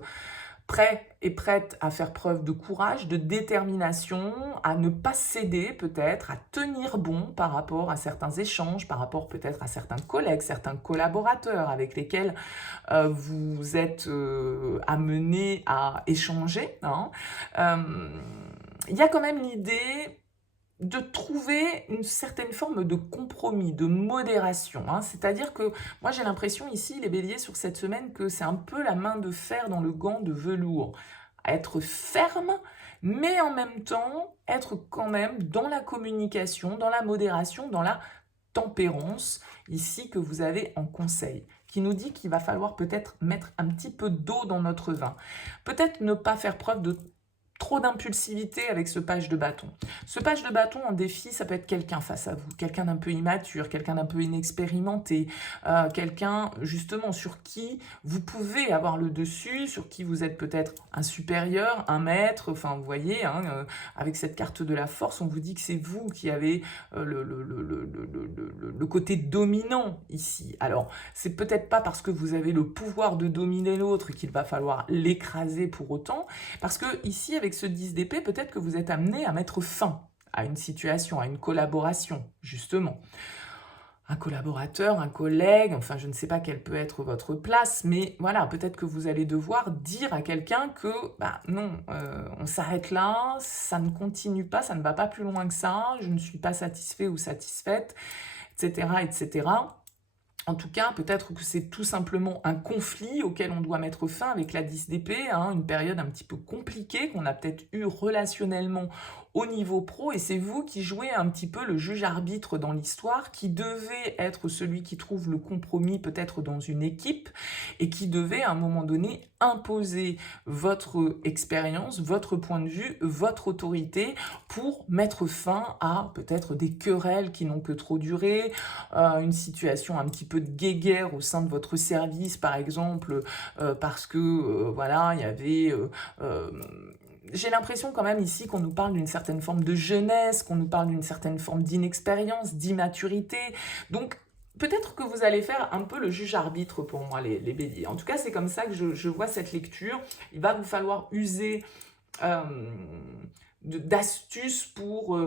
prêt et prête à faire preuve de courage, de détermination, à ne pas céder peut-être, à tenir bon par rapport à certains échanges, par rapport peut-être à certains collègues, certains collaborateurs avec lesquels vous êtes amenés à échanger, hein. Il y a quand même l'idée de trouver une certaine forme de compromis, de modération, hein. C'est-à-dire que moi j'ai l'impression ici, les béliers, sur cette semaine, que c'est un peu la main de fer dans le gant de velours. Être ferme, mais en même temps être quand même dans la communication, dans la modération, dans la tempérance, ici que vous avez en conseil, qui nous dit qu'il va falloir peut-être mettre un petit peu d'eau dans notre vin. Peut-être ne pas faire preuve de trop d'impulsivité avec ce page de bâton. Ce page de bâton en défi, ça peut être quelqu'un face à vous, quelqu'un d'un peu immature, quelqu'un d'un peu inexpérimenté, quelqu'un justement sur qui vous pouvez avoir le dessus, sur qui vous êtes peut-être un supérieur, un maître, enfin vous voyez, hein, avec cette carte de la force, on vous dit que c'est vous qui avez le côté dominant ici. Alors, c'est peut-être pas parce que vous avez le pouvoir de dominer l'autre qu'il va falloir l'écraser pour autant, parce que ici, avec ce 10 d'épée, peut-être que vous êtes amené à mettre fin à une situation, à une collaboration, justement. Un collaborateur, un collègue, enfin je ne sais pas quelle peut être votre place, mais voilà, peut-être que vous allez devoir dire à quelqu'un que non, on s'arrête là, ça ne continue pas, ça ne va pas plus loin que ça, je ne suis pas satisfait ou satisfaite, etc., etc. En tout cas, peut-être que c'est tout simplement un conflit auquel on doit mettre fin avec la 10 d'épée, hein, une période un petit peu compliquée qu'on a peut-être eu relationnellement au niveau pro, et c'est vous qui jouez un petit peu le juge-arbitre dans l'histoire, qui devait être celui qui trouve le compromis peut-être dans une équipe, et qui devait à un moment donné imposer votre expérience, votre point de vue, votre autorité, pour mettre fin à peut-être des querelles qui n'ont que trop duré, une situation un petit peu de guéguerre au sein de votre service, par exemple, parce que, voilà, il y avait... j'ai l'impression quand même ici qu'on nous parle d'une certaine forme de jeunesse, qu'on nous parle d'une certaine forme d'inexpérience, d'immaturité. Donc, peut-être que vous allez faire un peu le juge-arbitre pour moi, les béliers. En tout cas, c'est comme ça que je vois cette lecture. Il va vous falloir user d'astuces pour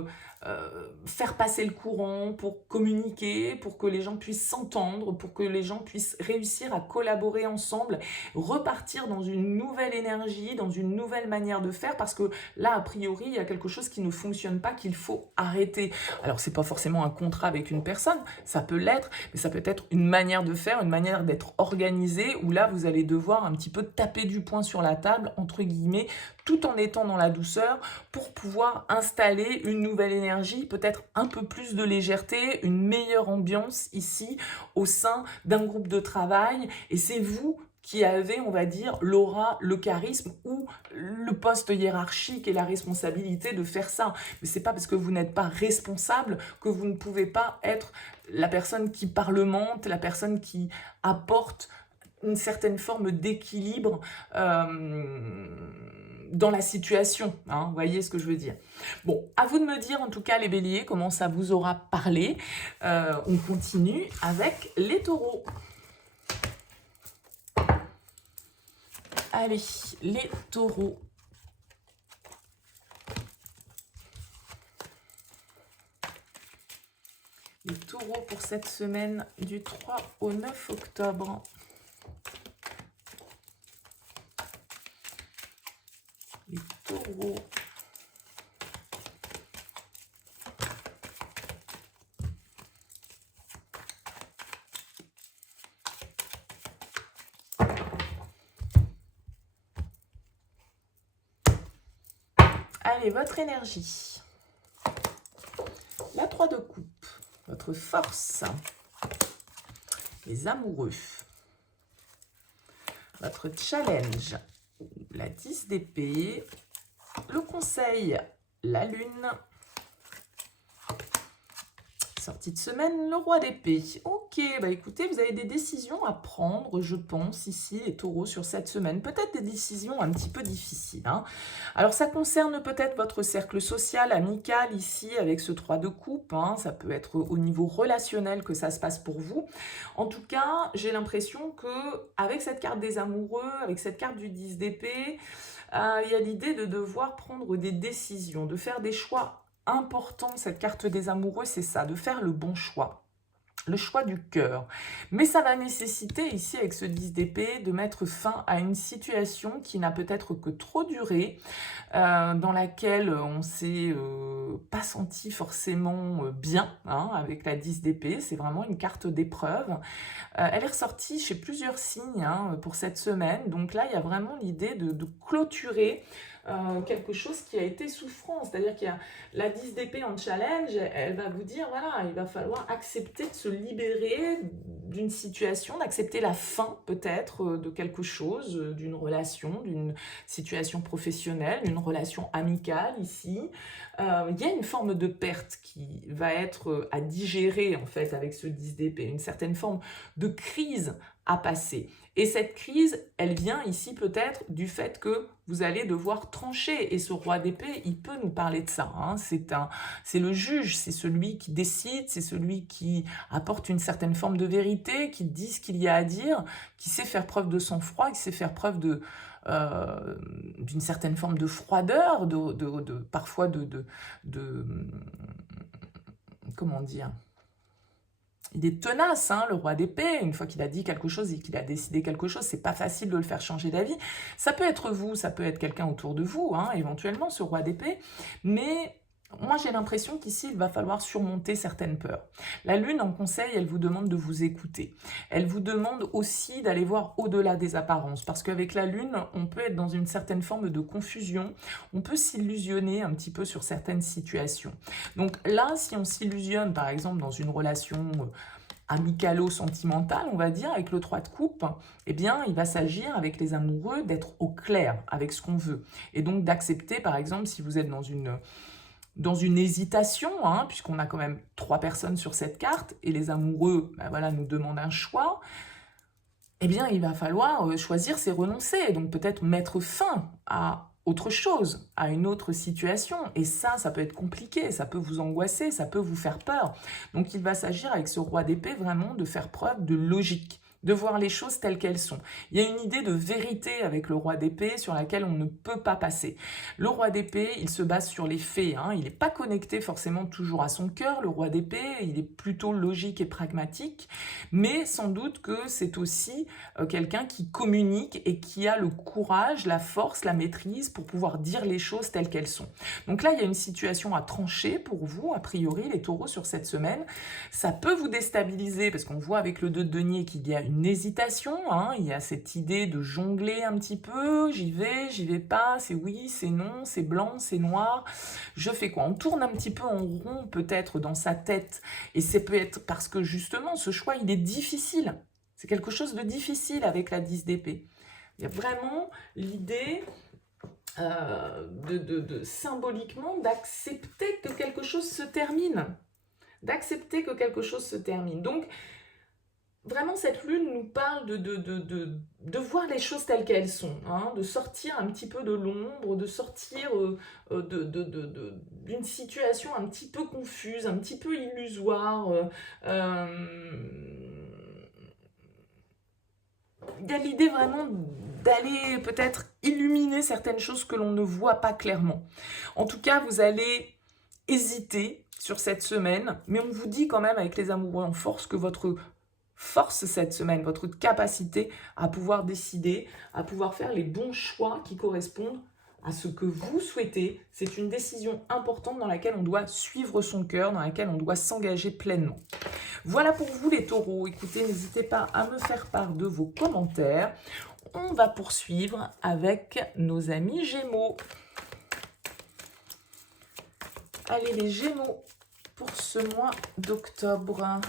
faire passer le courant, pour communiquer, pour que les gens puissent s'entendre, pour que les gens puissent réussir à collaborer ensemble, repartir dans une nouvelle énergie, dans une nouvelle manière de faire, parce que là, a priori, il y a quelque chose qui ne fonctionne pas, qu'il faut arrêter. Alors, c'est pas forcément un contrat avec une personne, ça peut l'être, mais ça peut être une manière de faire, une manière d'être organisé, où là, vous allez devoir un petit peu taper du poing sur la table, entre guillemets, tout en étant dans la douceur, pour pouvoir installer une nouvelle énergie, peut-être un peu plus de légèreté, une meilleure ambiance ici, au sein d'un groupe de travail, et c'est vous qui avez, on va dire, l'aura, le charisme ou le poste hiérarchique et la responsabilité de faire ça. Mais c'est pas parce que vous n'êtes pas responsable que vous ne pouvez pas être la personne qui parlemente, la personne qui apporte une certaine forme d'équilibre dans la situation, hein, vous voyez ce que je veux dire. Bon, à vous de me dire en tout cas les béliers, comment ça vous aura parlé. On continue avec les taureaux. Allez, les taureaux. Les taureaux pour cette semaine du 3 au 9 octobre. Les taureaux. Allez, votre énergie. La 3 de coupe. Votre force. Les amoureux. Votre challenge. La 10 d'épée. Le conseil. La lune. Sortie de semaine, le roi d'épée. Ok, bah écoutez, vous avez des décisions à prendre, je pense, ici, les taureaux, sur cette semaine. Peut-être des décisions un petit peu difficiles, hein. Alors, ça concerne peut-être votre cercle social, amical, ici, avec ce 3 de coupe, hein. Ça peut être au niveau relationnel que ça se passe pour vous. En tout cas, j'ai l'impression que avec cette carte des amoureux, avec cette carte du 10 d'épée, il y a l'idée de devoir prendre des décisions, de faire des choix important, cette carte des amoureux, c'est ça, de faire le bon choix. Le choix du cœur. Mais ça va nécessiter, ici, avec ce 10 d'épée, de mettre fin à une situation qui n'a peut-être que trop duré, dans laquelle on ne s'est pas senti forcément bien, hein, avec la 10 d'épée. C'est vraiment une carte d'épreuve. Elle est ressortie chez plusieurs signes, hein, pour cette semaine. Donc là, il y a vraiment l'idée de clôturer quelque chose qui a été souffrant, c'est-à-dire qu'il y a la 10 d'épée en challenge, elle va vous dire, voilà, il va falloir accepter de se libérer d'une situation, d'accepter la fin peut-être de quelque chose, d'une relation, d'une situation professionnelle, d'une relation amicale ici. Il y a une forme de perte qui va être à digérer en fait avec ce 10 d'épée, une certaine forme de crise à passer. Et cette crise, elle vient ici peut-être du fait que vous allez devoir trancher. Et ce roi d'épée, il peut nous parler de ça, hein. C'est le juge, c'est celui qui décide, c'est celui qui apporte une certaine forme de vérité, qui dit ce qu'il y a à dire, qui sait faire preuve de sang-froid, qui sait faire preuve d'une certaine forme de froideur, parfois comment dire, il est tenace, hein, le roi d'épée. Une fois qu'il a dit quelque chose et qu'il a décidé quelque chose, c'est pas facile de le faire changer d'avis. Ça peut être vous, ça peut être quelqu'un autour de vous, hein, éventuellement, ce roi d'épée. Mais moi, j'ai l'impression qu'ici, il va falloir surmonter certaines peurs. La lune, en conseil, elle vous demande de vous écouter. Elle vous demande aussi d'aller voir au-delà des apparences. Parce qu'avec la lune, on peut être dans une certaine forme de confusion. On peut s'illusionner un petit peu sur certaines situations. Donc là, si on s'illusionne, par exemple, dans une relation amicalo-sentimentale, on va dire, avec le 3 de coupe, eh bien, il va s'agir avec les amoureux d'être au clair avec ce qu'on veut. Et donc d'accepter, par exemple, si vous êtes dans une hésitation, hein, puisqu'on a quand même 3 personnes sur cette carte, et les amoureux ben voilà, nous demandent un choix, eh bien, il va falloir choisir, c'est renoncer, donc peut-être mettre fin à autre chose, à une autre situation, et ça peut être compliqué, ça peut vous angoisser, ça peut vous faire peur. Donc il va s'agir avec ce roi d'épée vraiment de faire preuve de logique, de voir les choses telles qu'elles sont. Il y a une idée de vérité avec le roi d'épée sur laquelle on ne peut pas passer. Le roi d'épée, il se base sur les faits, hein. Il n'est pas connecté forcément toujours à son cœur, le roi d'épée, il est plutôt logique et pragmatique, mais sans doute que c'est aussi quelqu'un qui communique et qui a le courage, la force, la maîtrise pour pouvoir dire les choses telles qu'elles sont. Donc là, il y a une situation à trancher pour vous, a priori, les taureaux, sur cette semaine. Ça peut vous déstabiliser, parce qu'on voit avec le 2 de denier qu'il y a une hésitation, hein, il y a cette idée de jongler un petit peu, j'y vais pas, c'est oui, c'est non, c'est blanc, c'est noir, je fais quoi? On tourne un petit peu en rond peut-être dans sa tête, et c'est peut-être parce que justement ce choix il est difficile, c'est quelque chose de difficile avec la 10 d'épée. Il y a vraiment l'idée symboliquement d'accepter que quelque chose se termine, donc vraiment, cette lune nous parle de voir les choses telles qu'elles sont, hein, de sortir un petit peu de l'ombre, de sortir d'une situation un petit peu confuse, un petit peu illusoire. Il y a l'idée vraiment d'aller peut-être illuminer certaines choses que l'on ne voit pas clairement. En tout cas, vous allez hésiter sur cette semaine, mais on vous dit quand même avec les amoureux en force que votre force cette semaine, votre capacité à pouvoir décider, à pouvoir faire les bons choix qui correspondent à ce que vous souhaitez. C'est une décision importante dans laquelle on doit suivre son cœur, dans laquelle on doit s'engager pleinement. Voilà pour vous les taureaux. Écoutez, n'hésitez pas à me faire part de vos commentaires. On va poursuivre avec nos amis Gémeaux. Allez les Gémeaux, pour ce mois d'octobre,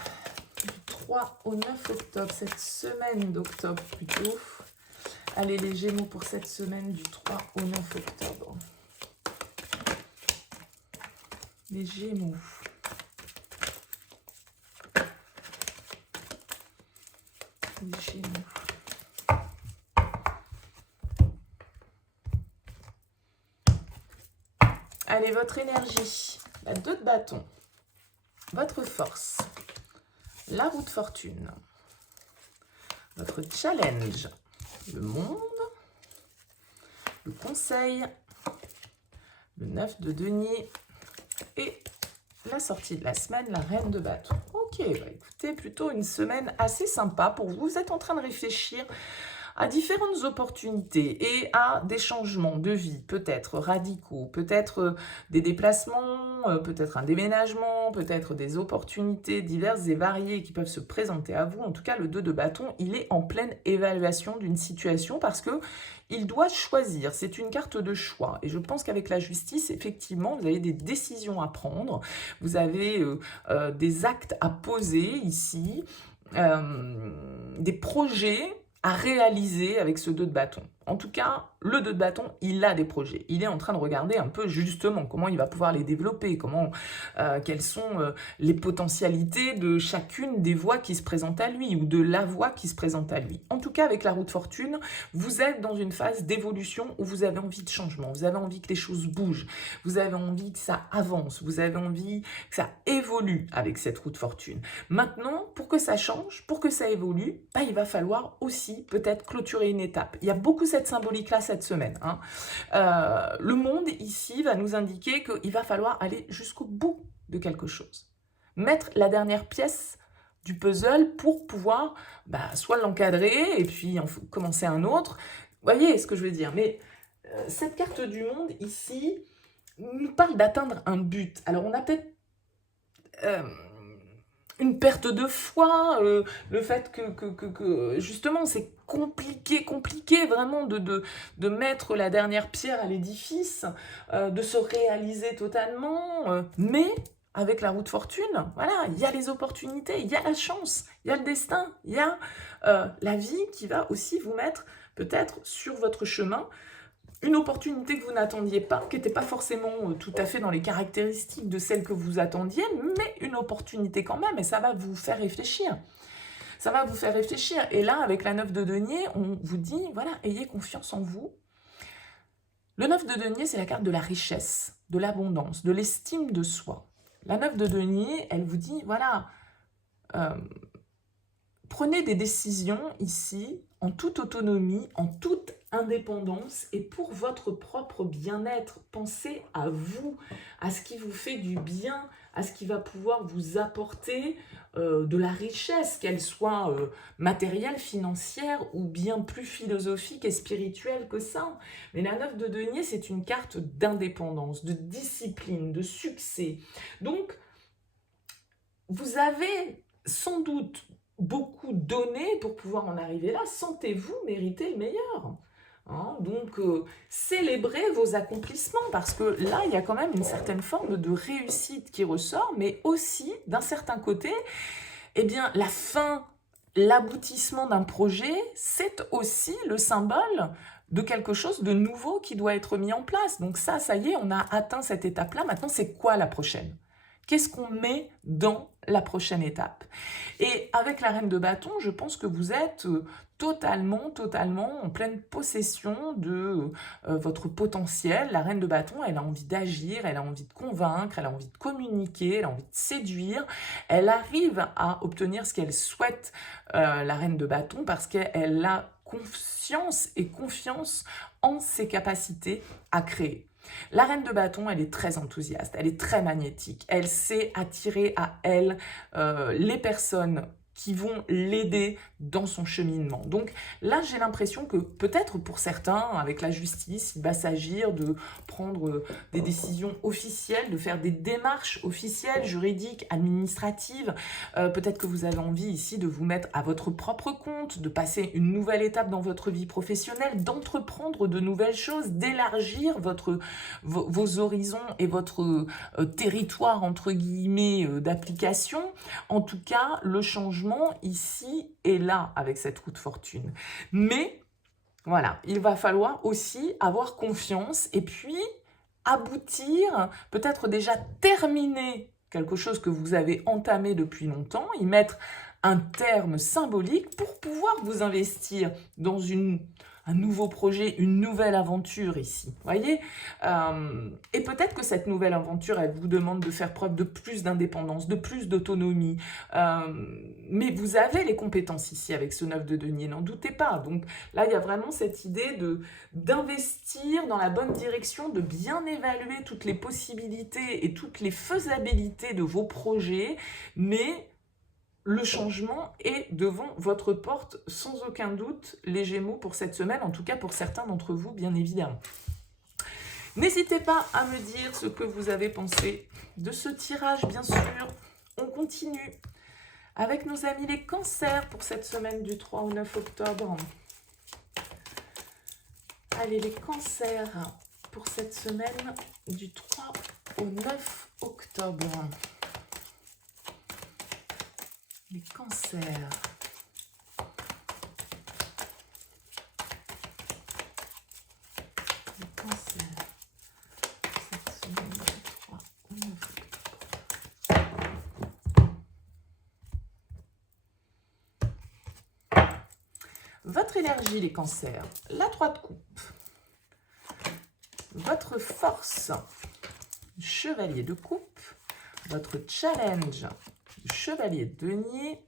du 3 au 9 octobre, cette semaine d'octobre plutôt. Allez les Gémeaux pour cette semaine du 3 au 9 octobre. Les Gémeaux. Les Gémeaux. Allez, votre énergie, la 2 de bâton, votre force, la roue de fortune, votre challenge, le monde, le conseil, le 9 de denier et la sortie de la semaine, la reine de bâton. Ok, bah écoutez, plutôt une semaine assez sympa pour vous. Vous êtes en train de réfléchir à différentes opportunités et à des changements de vie, peut-être radicaux, peut-être des déplacements, peut-être un déménagement, peut-être des opportunités diverses et variées qui peuvent se présenter à vous. En tout cas, le 2 de bâton, il est en pleine évaluation d'une situation parce que il doit choisir. C'est une carte de choix. Et je pense qu'avec la justice, effectivement, vous avez des décisions à prendre. Vous avez des actes à poser ici, des projets à réaliser avec ce 2 de bâton. En tout cas, le 2 de bâton, il a des projets. Il est en train de regarder un peu justement comment il va pouvoir les développer, quelles sont les potentialités de chacune des voies qui se présentent à lui ou de la voie qui se présente à lui. En tout cas, avec la roue de fortune, vous êtes dans une phase d'évolution où vous avez envie de changement, vous avez envie que les choses bougent, vous avez envie que ça avance, vous avez envie que ça évolue avec cette roue de fortune. Maintenant, pour que ça change, pour que ça évolue, bah, il va falloir aussi peut-être clôturer une étape. Il y a beaucoup cette symbolique-là cette semaine, hein. Le monde ici va nous indiquer qu'il va falloir aller jusqu'au bout de quelque chose. Mettre la dernière pièce du puzzle pour pouvoir soit l'encadrer et puis en commencer un autre. Vous voyez ce que je veux dire? Mais cette carte du monde ici nous parle d'atteindre un but. Alors on a peut-être une perte de foi, le fait que justement c'est compliqué vraiment de mettre la dernière pierre à l'édifice, de se réaliser totalement, mais avec la roue de fortune, voilà, il y a les opportunités, il y a la chance, il y a le destin, il y a la vie qui va aussi vous mettre peut-être sur votre chemin une opportunité que vous n'attendiez pas, qui n'était pas forcément tout à fait dans les caractéristiques de celle que vous attendiez, mais une opportunité quand même, et ça va vous faire réfléchir. Ça va vous faire réfléchir. Et là, avec la 9 de denier, on vous dit, voilà, ayez confiance en vous. Le 9 de denier, c'est la carte de la richesse, de l'abondance, de l'estime de soi. La 9 de denier, elle vous dit, voilà, prenez des décisions ici en toute autonomie, en toute indépendance et pour votre propre bien-être. Pensez à vous, à ce qui vous fait du bien, à ce qui va pouvoir vous apporter de la richesse, qu'elle soit matérielle, financière ou bien plus philosophique et spirituelle que ça. Mais la 9 de denier, c'est une carte d'indépendance, de discipline, de succès. Donc, vous avez sans doute beaucoup donné pour pouvoir en arriver là. Sentez-vous mériter le meilleur. Hein, donc, célébrez vos accomplissements parce que là, il y a quand même une certaine forme de réussite qui ressort, mais aussi, d'un certain côté, eh bien, la fin, l'aboutissement d'un projet, c'est aussi le symbole de quelque chose de nouveau qui doit être mis en place. Donc ça y est, on a atteint cette étape-là. Maintenant, c'est quoi la prochaine ? Qu'est-ce qu'on met dans la prochaine étape? Et avec la reine de bâton, je pense que vous êtes totalement en pleine possession de votre potentiel. La reine de bâton, elle a envie d'agir, elle a envie de convaincre, elle a envie de communiquer, elle a envie de séduire. Elle arrive à obtenir ce qu'elle souhaite, la reine de bâton, parce qu'elle a conscience et confiance en ses capacités à créer. La reine de bâton, elle est très enthousiaste, elle est très magnétique, elle sait attirer à elle les personnes qui vont l'aider dans son cheminement. Donc là, j'ai l'impression que peut-être pour certains, avec la justice, il va s'agir de prendre des décisions officielles, de faire des démarches officielles, juridiques, administratives. Peut-être que vous avez envie ici de vous mettre à votre propre compte, de passer une nouvelle étape dans votre vie professionnelle, d'entreprendre de nouvelles choses, d'élargir vos horizons et votre territoire, entre guillemets, d'application. En tout cas, le changement ici et là avec cette roue de fortune. Mais voilà, il va falloir aussi avoir confiance et puis aboutir, peut-être déjà terminer quelque chose que vous avez entamé depuis longtemps, y mettre un terme symbolique pour pouvoir vous investir dans un nouveau projet, une nouvelle aventure ici, voyez. Et peut-être que cette nouvelle aventure, elle vous demande de faire preuve de plus d'indépendance, de plus d'autonomie. Mais vous avez les compétences ici avec ce 9 de denier, n'en doutez pas. Donc là, il y a vraiment cette idée d'investir dans la bonne direction, de bien évaluer toutes les possibilités et toutes les faisabilités de vos projets, mais le changement est devant votre porte, sans aucun doute, les Gémeaux, pour cette semaine, en tout cas pour certains d'entre vous, bien évidemment. N'hésitez pas à me dire ce que vous avez pensé de ce tirage, bien sûr. On continue avec nos amis les cancers pour cette semaine du 3 au 9 octobre. Allez, les cancers pour cette semaine du 3 au 9 octobre. Les cancers. Les cancers. Cette semaine du 3 au 9 octobre. Votre énergie, les cancers. La 3 de coupe. Votre force. Chevalier de coupe. Votre challenge. Chevalier de denier,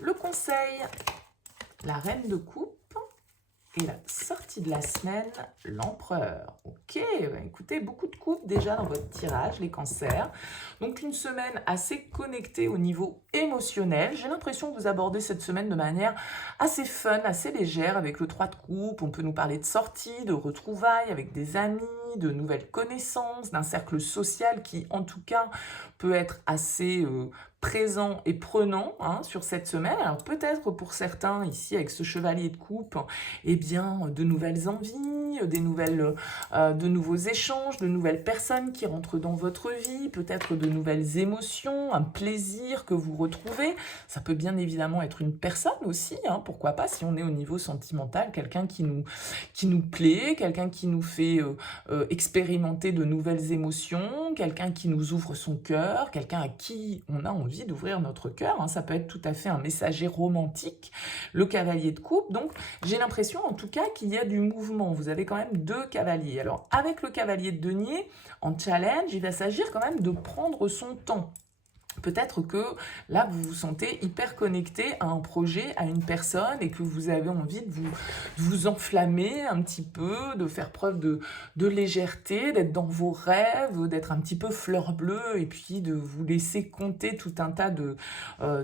le conseil, la reine de coupe et la sortie de la semaine, l'empereur. Ok, écoutez, beaucoup de coupes déjà dans votre tirage, les cancers. Donc une semaine assez connectée au niveau émotionnel. J'ai l'impression que vous abordez cette semaine de manière assez fun, assez légère avec le 3 de coupe. On peut nous parler de sorties, de retrouvailles avec des amis, de nouvelles connaissances, d'un cercle social qui en tout cas peut être assez présent et prenant sur cette semaine. Alors peut-être pour certains ici avec ce chevalier de coupe, eh bien de nouvelles envies, de nouveaux échanges, de nouvelles personnes qui rentrent dans votre vie, peut-être de nouvelles émotions, un plaisir que vous retrouvez. Ça peut bien évidemment être une personne aussi, pourquoi pas, si on est au niveau sentimental, quelqu'un qui nous plaît, quelqu'un qui nous fait expérimenter de nouvelles émotions, quelqu'un qui nous ouvre son cœur, quelqu'un à qui on a envie d'ouvrir notre cœur. Ça peut être tout à fait un messager romantique, le cavalier de coupe. Donc, j'ai l'impression en tout cas qu'il y a du mouvement. Vous avez quand même 2 cavaliers. Alors, avec le cavalier de denier, en challenge, il va s'agir quand même de prendre son temps. Peut-être que là, vous vous sentez hyper connecté à un projet, à une personne et que vous avez envie de vous enflammer un petit peu, de faire preuve de légèreté, d'être dans vos rêves, d'être un petit peu fleur bleue et puis de vous laisser compter tout un tas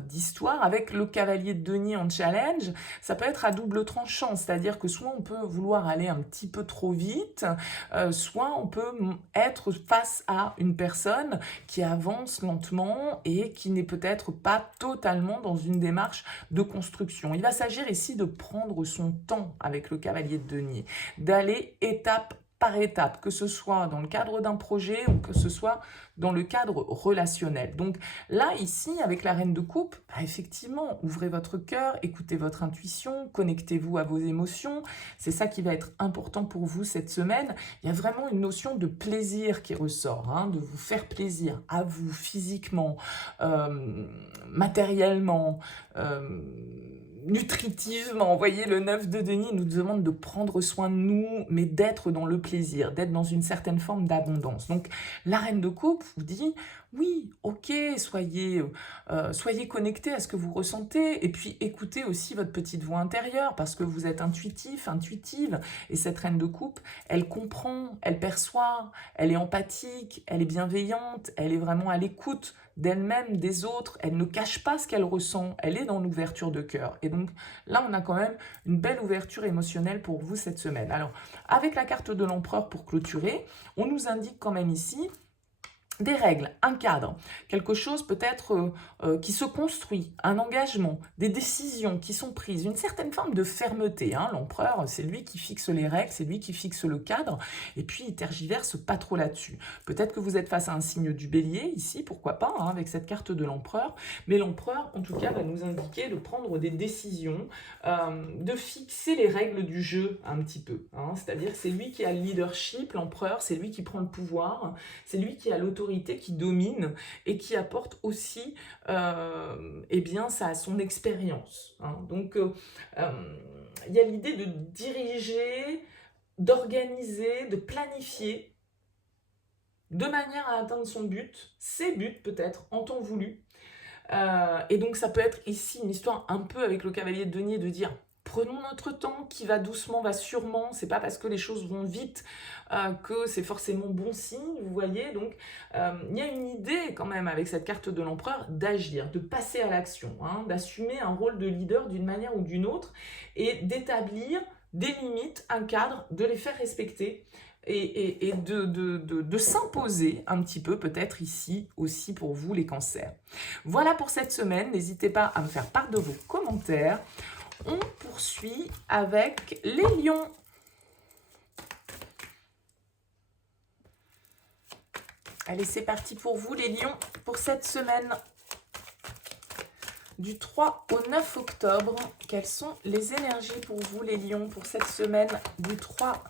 d'histoires. Avec le cavalier de denier en challenge, ça peut être à double tranchant, c'est-à-dire que soit on peut vouloir aller un petit peu trop vite, soit on peut être face à une personne qui avance lentement et qui n'est peut-être pas totalement dans une démarche de construction. Il va s'agir ici de prendre son temps avec le cavalier de denier, d'aller étape par étape, que ce soit dans le cadre d'un projet ou que ce soit dans le cadre relationnel. Donc là, ici, avec la reine de coupe, effectivement, ouvrez votre cœur, écoutez votre intuition, connectez-vous à vos émotions. C'est ça qui va être important pour vous cette semaine. Il y a vraiment une notion de plaisir qui ressort, hein, de vous faire plaisir à vous physiquement, matériellement, nutritivement. Vous voyez, le 9 de denier nous demande de prendre soin de nous, mais d'être dans le plaisir, d'être dans une certaine forme d'abondance. Donc, la reine de coupe vous dit, oui, ok, soyez connectés à ce que vous ressentez, et puis écoutez aussi votre petite voix intérieure, parce que vous êtes intuitif, intuitive, et cette reine de coupe, elle comprend, elle perçoit, elle est empathique, elle est bienveillante, elle est vraiment à l'écoute d'elle-même, des autres, elle ne cache pas ce qu'elle ressent, elle est dans l'ouverture de cœur. Et donc là, on a quand même une belle ouverture émotionnelle pour vous cette semaine. Alors, avec la carte de l'empereur pour clôturer, on nous indique quand même ici des règles, un cadre, quelque chose peut-être qui se construit, un engagement, des décisions qui sont prises, une certaine forme de fermeté. Hein. L'empereur, c'est lui qui fixe les règles, c'est lui qui fixe le cadre, et puis il tergiverse pas trop là-dessus. Peut-être que vous êtes face à un signe du bélier, ici, pourquoi pas, hein, avec cette carte de l'empereur, mais l'empereur, en tout cas, va nous indiquer de prendre des décisions, de fixer les règles du jeu un petit peu. Hein. C'est-à-dire c'est lui qui a le leadership, l'empereur, c'est lui qui prend le pouvoir, c'est lui qui a l'autorité, qui domine et qui apporte aussi eh bien, son expérience. Hein. Donc, il y a l'idée de diriger, d'organiser, de planifier de manière à atteindre son but, ses buts peut-être, en temps voulu. Et donc, ça peut être ici une histoire un peu avec le cavalier de denier de dire prenons notre temps, qui va doucement, va sûrement. C'est pas parce que les choses vont vite que c'est forcément bon signe, vous voyez. Donc, il y a une idée quand même avec cette carte de l'empereur d'agir, de passer à l'action, hein, d'assumer un rôle de leader d'une manière ou d'une autre et d'établir des limites, un cadre, de les faire respecter et de s'imposer un petit peu, peut-être ici aussi pour vous les cancers. Voilà pour cette semaine. N'hésitez pas à me faire part de vos commentaires. On poursuit avec les lions. Allez, c'est parti pour vous les lions pour cette semaine. Du 3 au 9 octobre, quelles sont les énergies pour vous les lions pour cette semaine du 3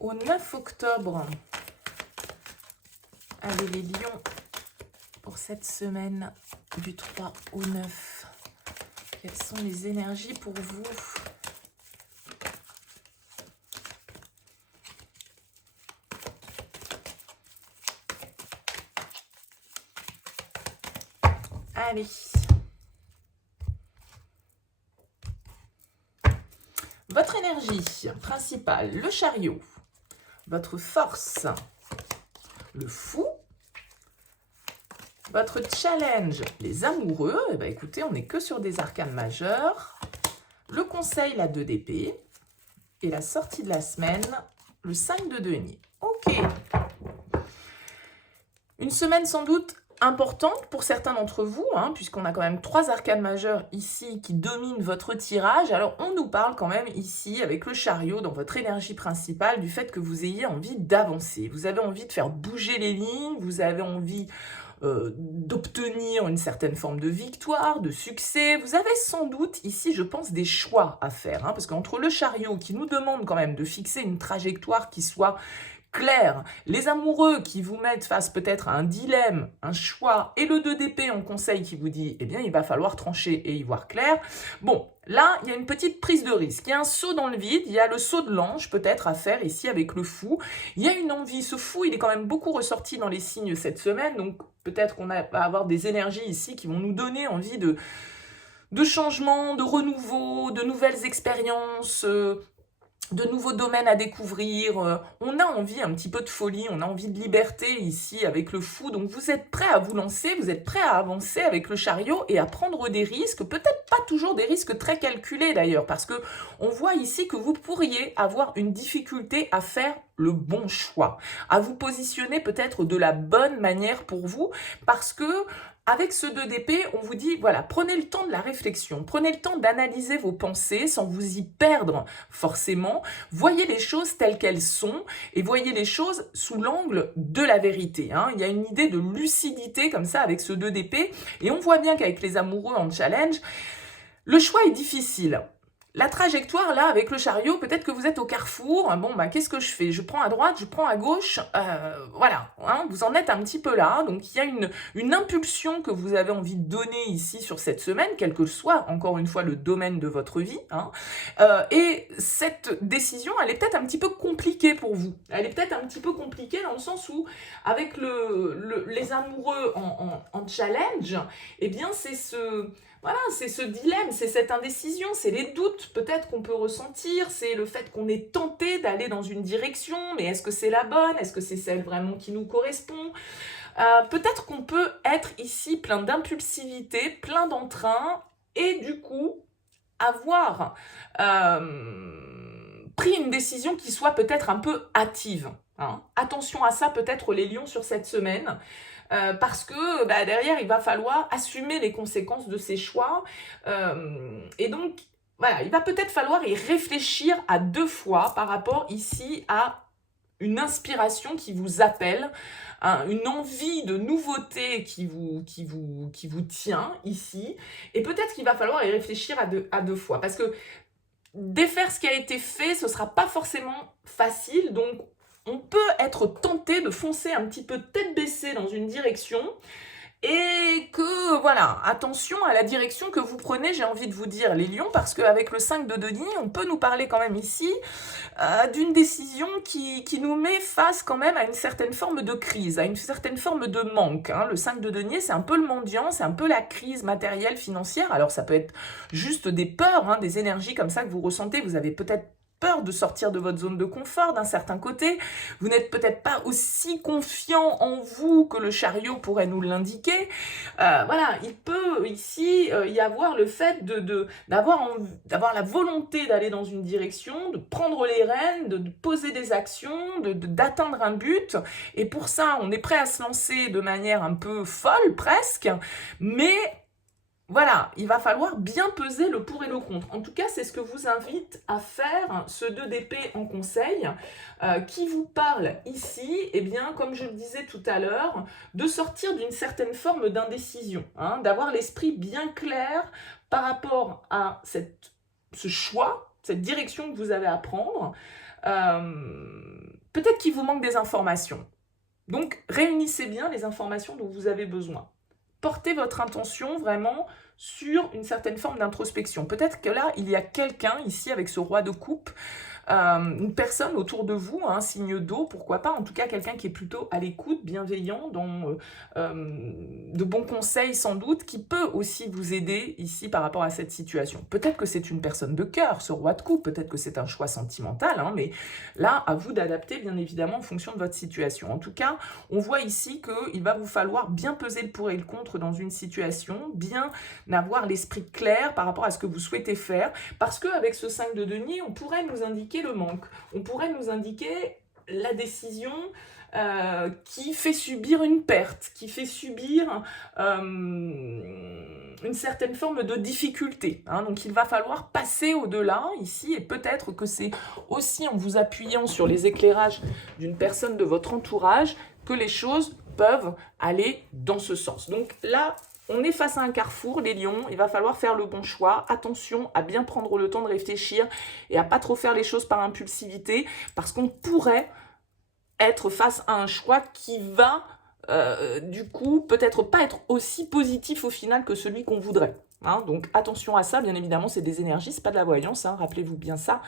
au 9 octobre? Allez les lions pour cette semaine du 3 au 9. Quelles sont les énergies pour vous? Allez. Votre énergie principale, le chariot. Votre force, le fou. Votre challenge, les amoureux. Eh bien, écoutez, on n'est que sur des arcanes majeures. Le conseil, la 2 d'épée. Et la sortie de la semaine, le 5 de denier. Ok. Une semaine sans doute importante pour certains d'entre vous, hein, puisqu'on a quand même 3 arcanes majeures ici qui dominent votre tirage. Alors, on nous parle quand même ici, avec le chariot, dans votre énergie principale, du fait que vous ayez envie d'avancer. Vous avez envie de faire bouger les lignes, vous avez envie d'obtenir une certaine forme de victoire, de succès. Vous avez sans doute ici, je pense, des choix à faire, hein, parce qu'entre le chariot qui nous demande quand même de fixer une trajectoire qui soit claire, les amoureux qui vous mettent face peut-être à un dilemme, un choix, et le 2 d'épée en conseil qui vous dit, eh bien, il va falloir trancher et y voir clair. Bon, là, il y a une petite prise de risque. Il y a un saut dans le vide, il y a le saut de l'ange peut-être à faire ici avec le fou. Il y a une envie, ce fou, il est quand même beaucoup ressorti dans les signes cette semaine, donc peut-être qu'on va avoir des énergies ici qui vont nous donner envie de changement, de renouveau, de nouvelles expériences, de nouveaux domaines à découvrir. On a envie un petit peu de folie, on a envie de liberté ici avec le fou. Donc vous êtes prêts à vous lancer, vous êtes prêts à avancer avec le chariot et à prendre des risques, peut-être pas toujours des risques très calculés d'ailleurs, parce que on voit ici que vous pourriez avoir une difficulté à faire le bon choix, à vous positionner peut-être de la bonne manière pour vous, parce que avec ce 2 d'épée, on vous dit, voilà, prenez le temps de la réflexion, prenez le temps d'analyser vos pensées sans vous y perdre forcément, voyez les choses telles qu'elles sont et voyez les choses sous l'angle de la vérité. Hein. Il y a une idée de lucidité comme ça avec ce 2 d'épée et on voit bien qu'avec les amoureux en challenge, le choix est difficile. La trajectoire, là, avec le chariot, peut-être que vous êtes au carrefour. Bon, bah, qu'est-ce que je fais? Je prends à droite, je prends à gauche. Voilà, hein, vous en êtes un petit peu là. Donc, il y a une impulsion que vous avez envie de donner ici sur cette semaine, quel que soit, encore une fois, le domaine de votre vie. Hein. Et cette décision, elle est peut-être un petit peu compliquée pour vous. Elle est peut-être un petit peu compliquée dans le sens où, avec les amoureux en challenge, eh bien, c'est ce dilemme, c'est cette indécision, c'est les doutes peut-être qu'on peut ressentir, c'est le fait qu'on est tenté d'aller dans une direction, mais est-ce que c'est la bonne? Est-ce que c'est celle vraiment qui nous correspond? Peut-être qu'on peut être ici plein d'impulsivité, plein d'entrain, et du coup, avoir pris une décision qui soit peut-être un peu hâtive. Hein. Attention à ça peut-être les lions sur cette semaine. Parce que derrière, il va falloir assumer les conséquences de ses choix. Et donc, voilà, il va peut-être falloir y réfléchir à 2 fois par rapport ici à une inspiration qui vous appelle, hein, une envie de nouveauté qui vous tient ici. Et peut-être qu'il va falloir y réfléchir à deux fois. Parce que défaire ce qui a été fait, ce ne sera pas forcément facile. Donc, on peut être tenté de foncer un petit peu tête baissée dans une direction et que, voilà, attention à la direction que vous prenez, j'ai envie de vous dire, les lions, parce qu'avec le 5 de denier, on peut nous parler quand même ici d'une décision qui nous met face quand même à une certaine forme de crise, à une certaine forme de manque. Hein. Le 5 de denier, c'est un peu le mendiant, c'est un peu la crise matérielle, financière. Alors, ça peut être juste des peurs, hein, des énergies comme ça que vous ressentez. Vous avez peut-être peur de sortir de votre zone de confort d'un certain côté, vous n'êtes peut-être pas aussi confiant en vous que le chariot pourrait nous l'indiquer. Voilà, il peut ici y avoir le fait d'avoir la volonté d'aller dans une direction, de prendre les rênes, de poser des actions, d'atteindre un but, et pour ça, on est prêt à se lancer de manière un peu folle presque, mais voilà, il va falloir bien peser le pour et le contre. En tout cas, c'est ce que vous invite à faire, ce 2 d'épée en conseil, qui vous parle ici, eh bien, comme je le disais tout à l'heure, de sortir d'une certaine forme d'indécision, hein, d'avoir l'esprit bien clair par rapport à ce choix, cette direction que vous avez à prendre. Peut-être qu'il vous manque des informations. Donc, réunissez bien les informations dont vous avez besoin. Portez votre intention vraiment sur une certaine forme d'introspection. Peut-être que là, il y a quelqu'un ici avec ce roi de coupe, une personne autour de vous, un signe d'eau, pourquoi pas, en tout cas quelqu'un qui est plutôt à l'écoute, bienveillant, dans de bons conseils sans doute, qui peut aussi vous aider ici par rapport à cette situation. Peut-être que c'est une personne de cœur, ce roi de coupe, peut-être que c'est un choix sentimental, hein, mais là, à vous d'adapter bien évidemment en fonction de votre situation. En tout cas, on voit ici qu'il va vous falloir bien peser le pour et le contre dans une situation, bien avoir l'esprit clair par rapport à ce que vous souhaitez faire, parce qu'avec ce 5 de denier, on pourrait nous indiquer le manque, on pourrait nous indiquer la décision qui fait subir une perte, qui fait subir une certaine forme de difficulté. Hein. Donc il va falloir passer au-delà ici, et peut-être que c'est aussi en vous appuyant sur les éclairages d'une personne de votre entourage que les choses peuvent aller dans ce sens. Donc là, on est face à un carrefour, les lions, il va falloir faire le bon choix. Attention à bien prendre le temps de réfléchir et à pas trop faire les choses par impulsivité, parce qu'on pourrait être face à un choix qui va, du coup, peut-être pas être aussi positif au final que celui qu'on voudrait. Hein, donc attention à ça, bien évidemment, c'est des énergies, c'est pas de la voyance, hein, rappelez-vous bien ça.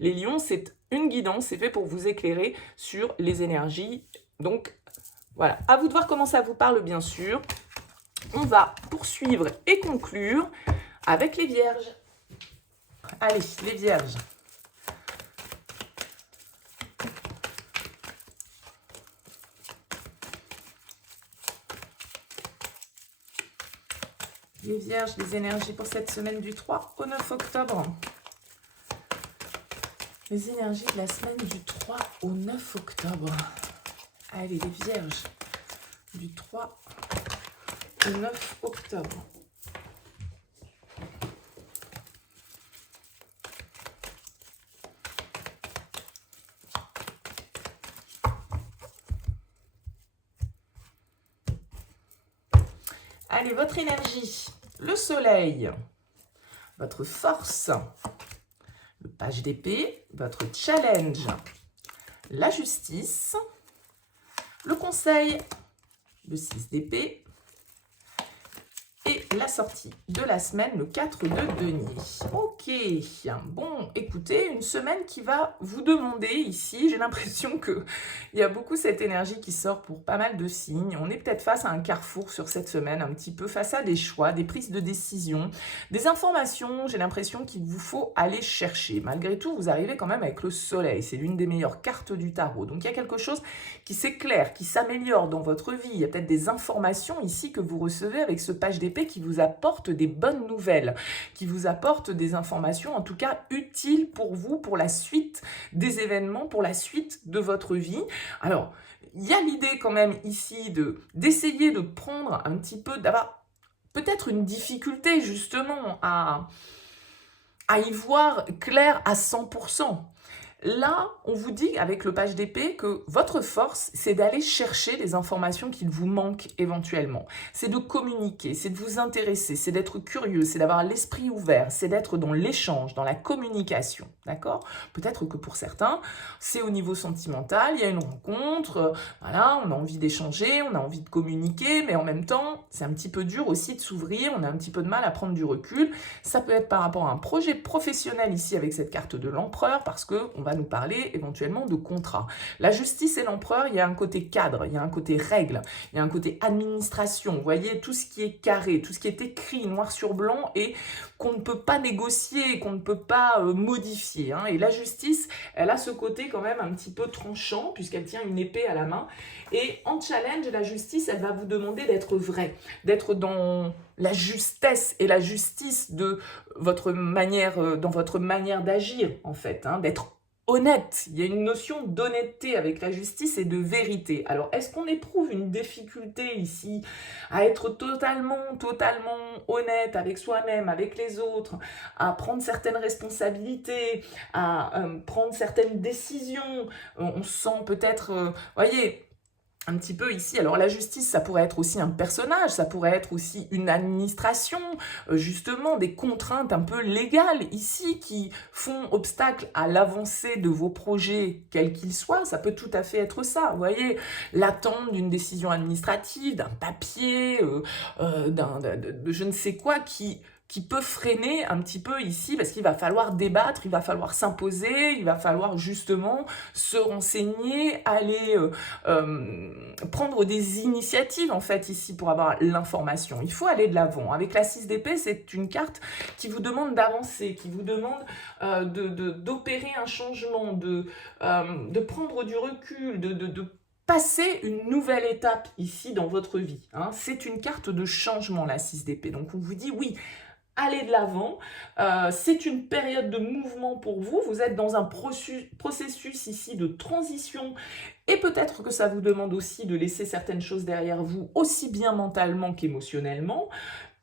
Les lions, c'est une guidance, c'est fait pour vous éclairer sur les énergies, donc Voilà, à vous de voir comment ça vous parle, bien sûr. On va poursuivre et conclure avec les vierges. Allez, les vierges. Les vierges, les énergies pour cette semaine du 3 au 9 octobre. Les énergies de la semaine du 3 au 9 octobre. Allez, les vierges, du 3 au 9 octobre. Allez, votre énergie, le soleil, votre force, le page d'épée, votre challenge, la justice, le conseil, le 6 d'épée et la sortie de la semaine, le 4 de denier. Ok, bon, écoutez, une semaine qui va vous demander ici, j'ai l'impression qu'il y a beaucoup cette énergie qui sort pour pas mal de signes. On est peut-être face à un carrefour sur cette semaine, un petit peu face à des choix, des prises de décision, des informations, j'ai l'impression qu'il vous faut aller chercher. Malgré tout, vous arrivez quand même avec le soleil, c'est l'une des meilleures cartes du tarot. Donc il y a quelque chose qui s'éclaire, qui s'améliore dans votre vie. Il y a peut-être des informations ici que vous recevez avec ce page d'épée qui vous apporte des bonnes nouvelles, qui vous apporte des informations en tout cas utiles pour vous, pour la suite des événements, pour la suite de votre vie. Alors, il y a l'idée quand même ici d'essayer de prendre un petit peu, d'avoir peut-être une difficulté justement à y voir clair à 100%. Là, on vous dit avec le page d'épée que votre force, c'est d'aller chercher les informations qu'il vous manque éventuellement. C'est de communiquer, c'est de vous intéresser, c'est d'être curieux, c'est d'avoir l'esprit ouvert, c'est d'être dans l'échange, dans la communication, d'accord? Peut-être que pour certains, c'est au niveau sentimental, il y a une rencontre, voilà, on a envie d'échanger, on a envie de communiquer, mais en même temps, c'est un petit peu dur aussi de s'ouvrir, on a un petit peu de mal à prendre du recul. Ça peut être par rapport à un projet professionnel ici avec cette carte de l'empereur, parce qu'on va nous parler éventuellement de contrat. La justice et l'empereur, il y a un côté cadre, il y a un côté règle, il y a un côté administration. Vous voyez, tout ce qui est carré, tout ce qui est écrit noir sur blanc et qu'on ne peut pas négocier, qu'on ne peut pas modifier. Et la justice, elle a ce côté quand même un petit peu tranchant, puisqu'elle tient une épée à la main. Et en challenge, la justice, elle va vous demander d'être vrai, d'être dans la justesse et la justice de votre manière, dans votre manière d'agir, en fait, d'être honnête. Il y a une notion d'honnêteté avec la justice et de vérité. Alors, est-ce qu'on éprouve une difficulté ici à être totalement honnête avec soi-même, avec les autres, à prendre certaines responsabilités, à prendre certaines décisions? On sent peut-être, voyez, un petit peu ici, alors la justice, ça pourrait être aussi un personnage, ça pourrait être aussi une administration, justement des contraintes un peu légales ici qui font obstacle à l'avancée de vos projets, quels qu'ils soient, ça peut tout à fait être ça, vous voyez, l'attente d'une décision administrative, d'un papier, de je ne sais quoi qui peut freiner un petit peu ici, parce qu'il va falloir débattre, il va falloir s'imposer, il va falloir justement se renseigner, aller prendre des initiatives en fait ici pour avoir l'information. Il faut aller de l'avant. Avec la 6 d'épée, c'est une carte qui vous demande d'avancer, qui vous demande d'opérer un changement, de prendre du recul, de passer une nouvelle étape ici dans votre vie. C'est une carte de changement, la 6 d'épée. Donc on vous dit oui, allez de l'avant, c'est une période de mouvement pour vous, vous êtes dans un processus ici de transition et peut-être que ça vous demande aussi de laisser certaines choses derrière vous, aussi bien mentalement qu'émotionnellement,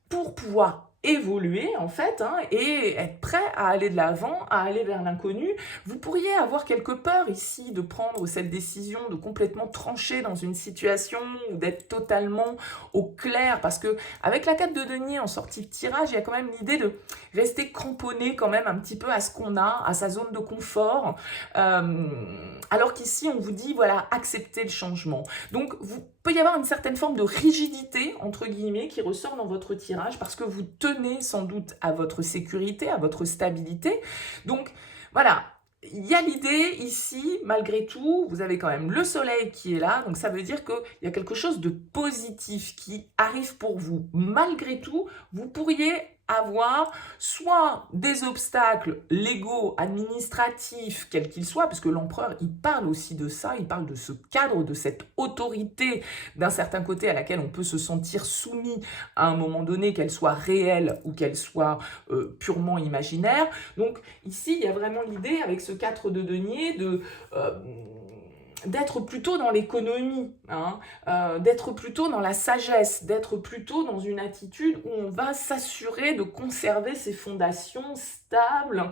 pour pouvoir évoluer en fait et être prêt à aller de l'avant, à aller vers l'inconnu. Vous pourriez avoir quelque peur ici de prendre cette décision, de complètement trancher dans une situation ou d'être totalement au clair, parce que avec la carte de denier en sortie de tirage, il y a quand même l'idée de rester cramponné quand même un petit peu à ce qu'on a, à sa zone de confort, alors qu'ici on vous dit voilà, acceptez le changement. Donc vous peut y avoir une certaine forme de rigidité, entre guillemets, qui ressort dans votre tirage parce que vous tenez sans doute à votre sécurité, à votre stabilité. Donc, voilà, il y a l'idée ici, malgré tout, vous avez quand même le soleil qui est là, donc ça veut dire qu'il y a quelque chose de positif qui arrive pour vous. Malgré tout, vous pourriez avoir soit des obstacles légaux, administratifs, quels qu'ils soient, parce que l'empereur, il parle aussi de ça, il parle de ce cadre, de cette autorité d'un certain côté à laquelle on peut se sentir soumis à un moment donné, qu'elle soit réelle ou qu'elle soit purement imaginaire. Donc ici, il y a vraiment l'idée avec ce 4 de denier d'être plutôt dans l'économie, hein, d'être plutôt dans la sagesse, d'être plutôt dans une attitude où on va s'assurer de conserver ses fondations stables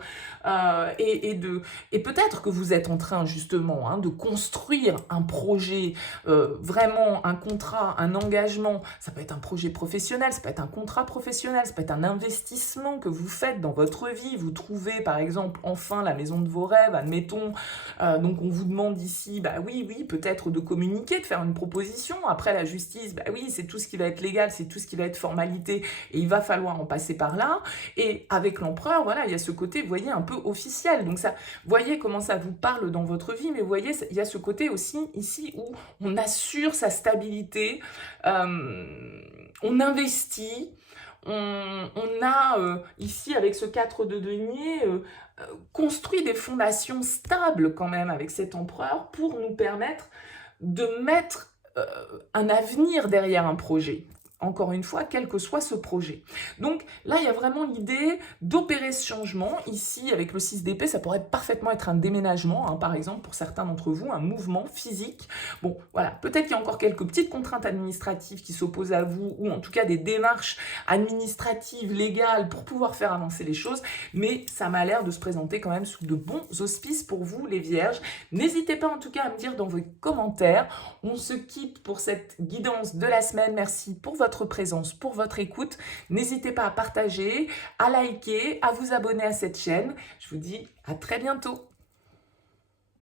et peut-être que vous êtes en train justement de construire un projet, vraiment un contrat, un engagement, ça peut être un projet professionnel, ça peut être un contrat professionnel, ça peut être un investissement que vous faites dans votre vie, vous trouvez par exemple enfin la maison de vos rêves, admettons, donc on vous demande ici, oui, peut-être de communiquer, de faire une proposition. Après la justice, oui, c'est tout ce qui va être légal, c'est tout ce qui va être formalité, et il va falloir en passer par là. Et avec l'empereur, voilà, il y a ce côté, vous voyez, un peu officiel. Donc ça, voyez comment ça vous parle dans votre vie, mais vous voyez, il y a ce côté aussi ici où on assure sa stabilité, on investit. On a ici, avec ce 4 de denier, construit des fondations stables quand même avec cet empereur pour nous permettre de mettre un avenir derrière un projet. Encore une fois, quel que soit ce projet. Donc là, il y a vraiment l'idée d'opérer ce changement. Ici, avec le 6 d'épée, ça pourrait parfaitement être un déménagement, par exemple, pour certains d'entre vous, un mouvement physique. Bon, voilà, peut-être qu'il y a encore quelques petites contraintes administratives qui s'opposent à vous, ou en tout cas des démarches administratives, légales, pour pouvoir faire avancer les choses, mais ça m'a l'air de se présenter quand même sous de bons auspices pour vous, les Vierges. N'hésitez pas en tout cas à me dire dans vos commentaires. On se quitte pour cette guidance de la semaine. Merci pour votre présence, pour votre écoute. N'hésitez pas à partager, à liker, à vous abonner à cette chaîne. Je vous dis à très bientôt.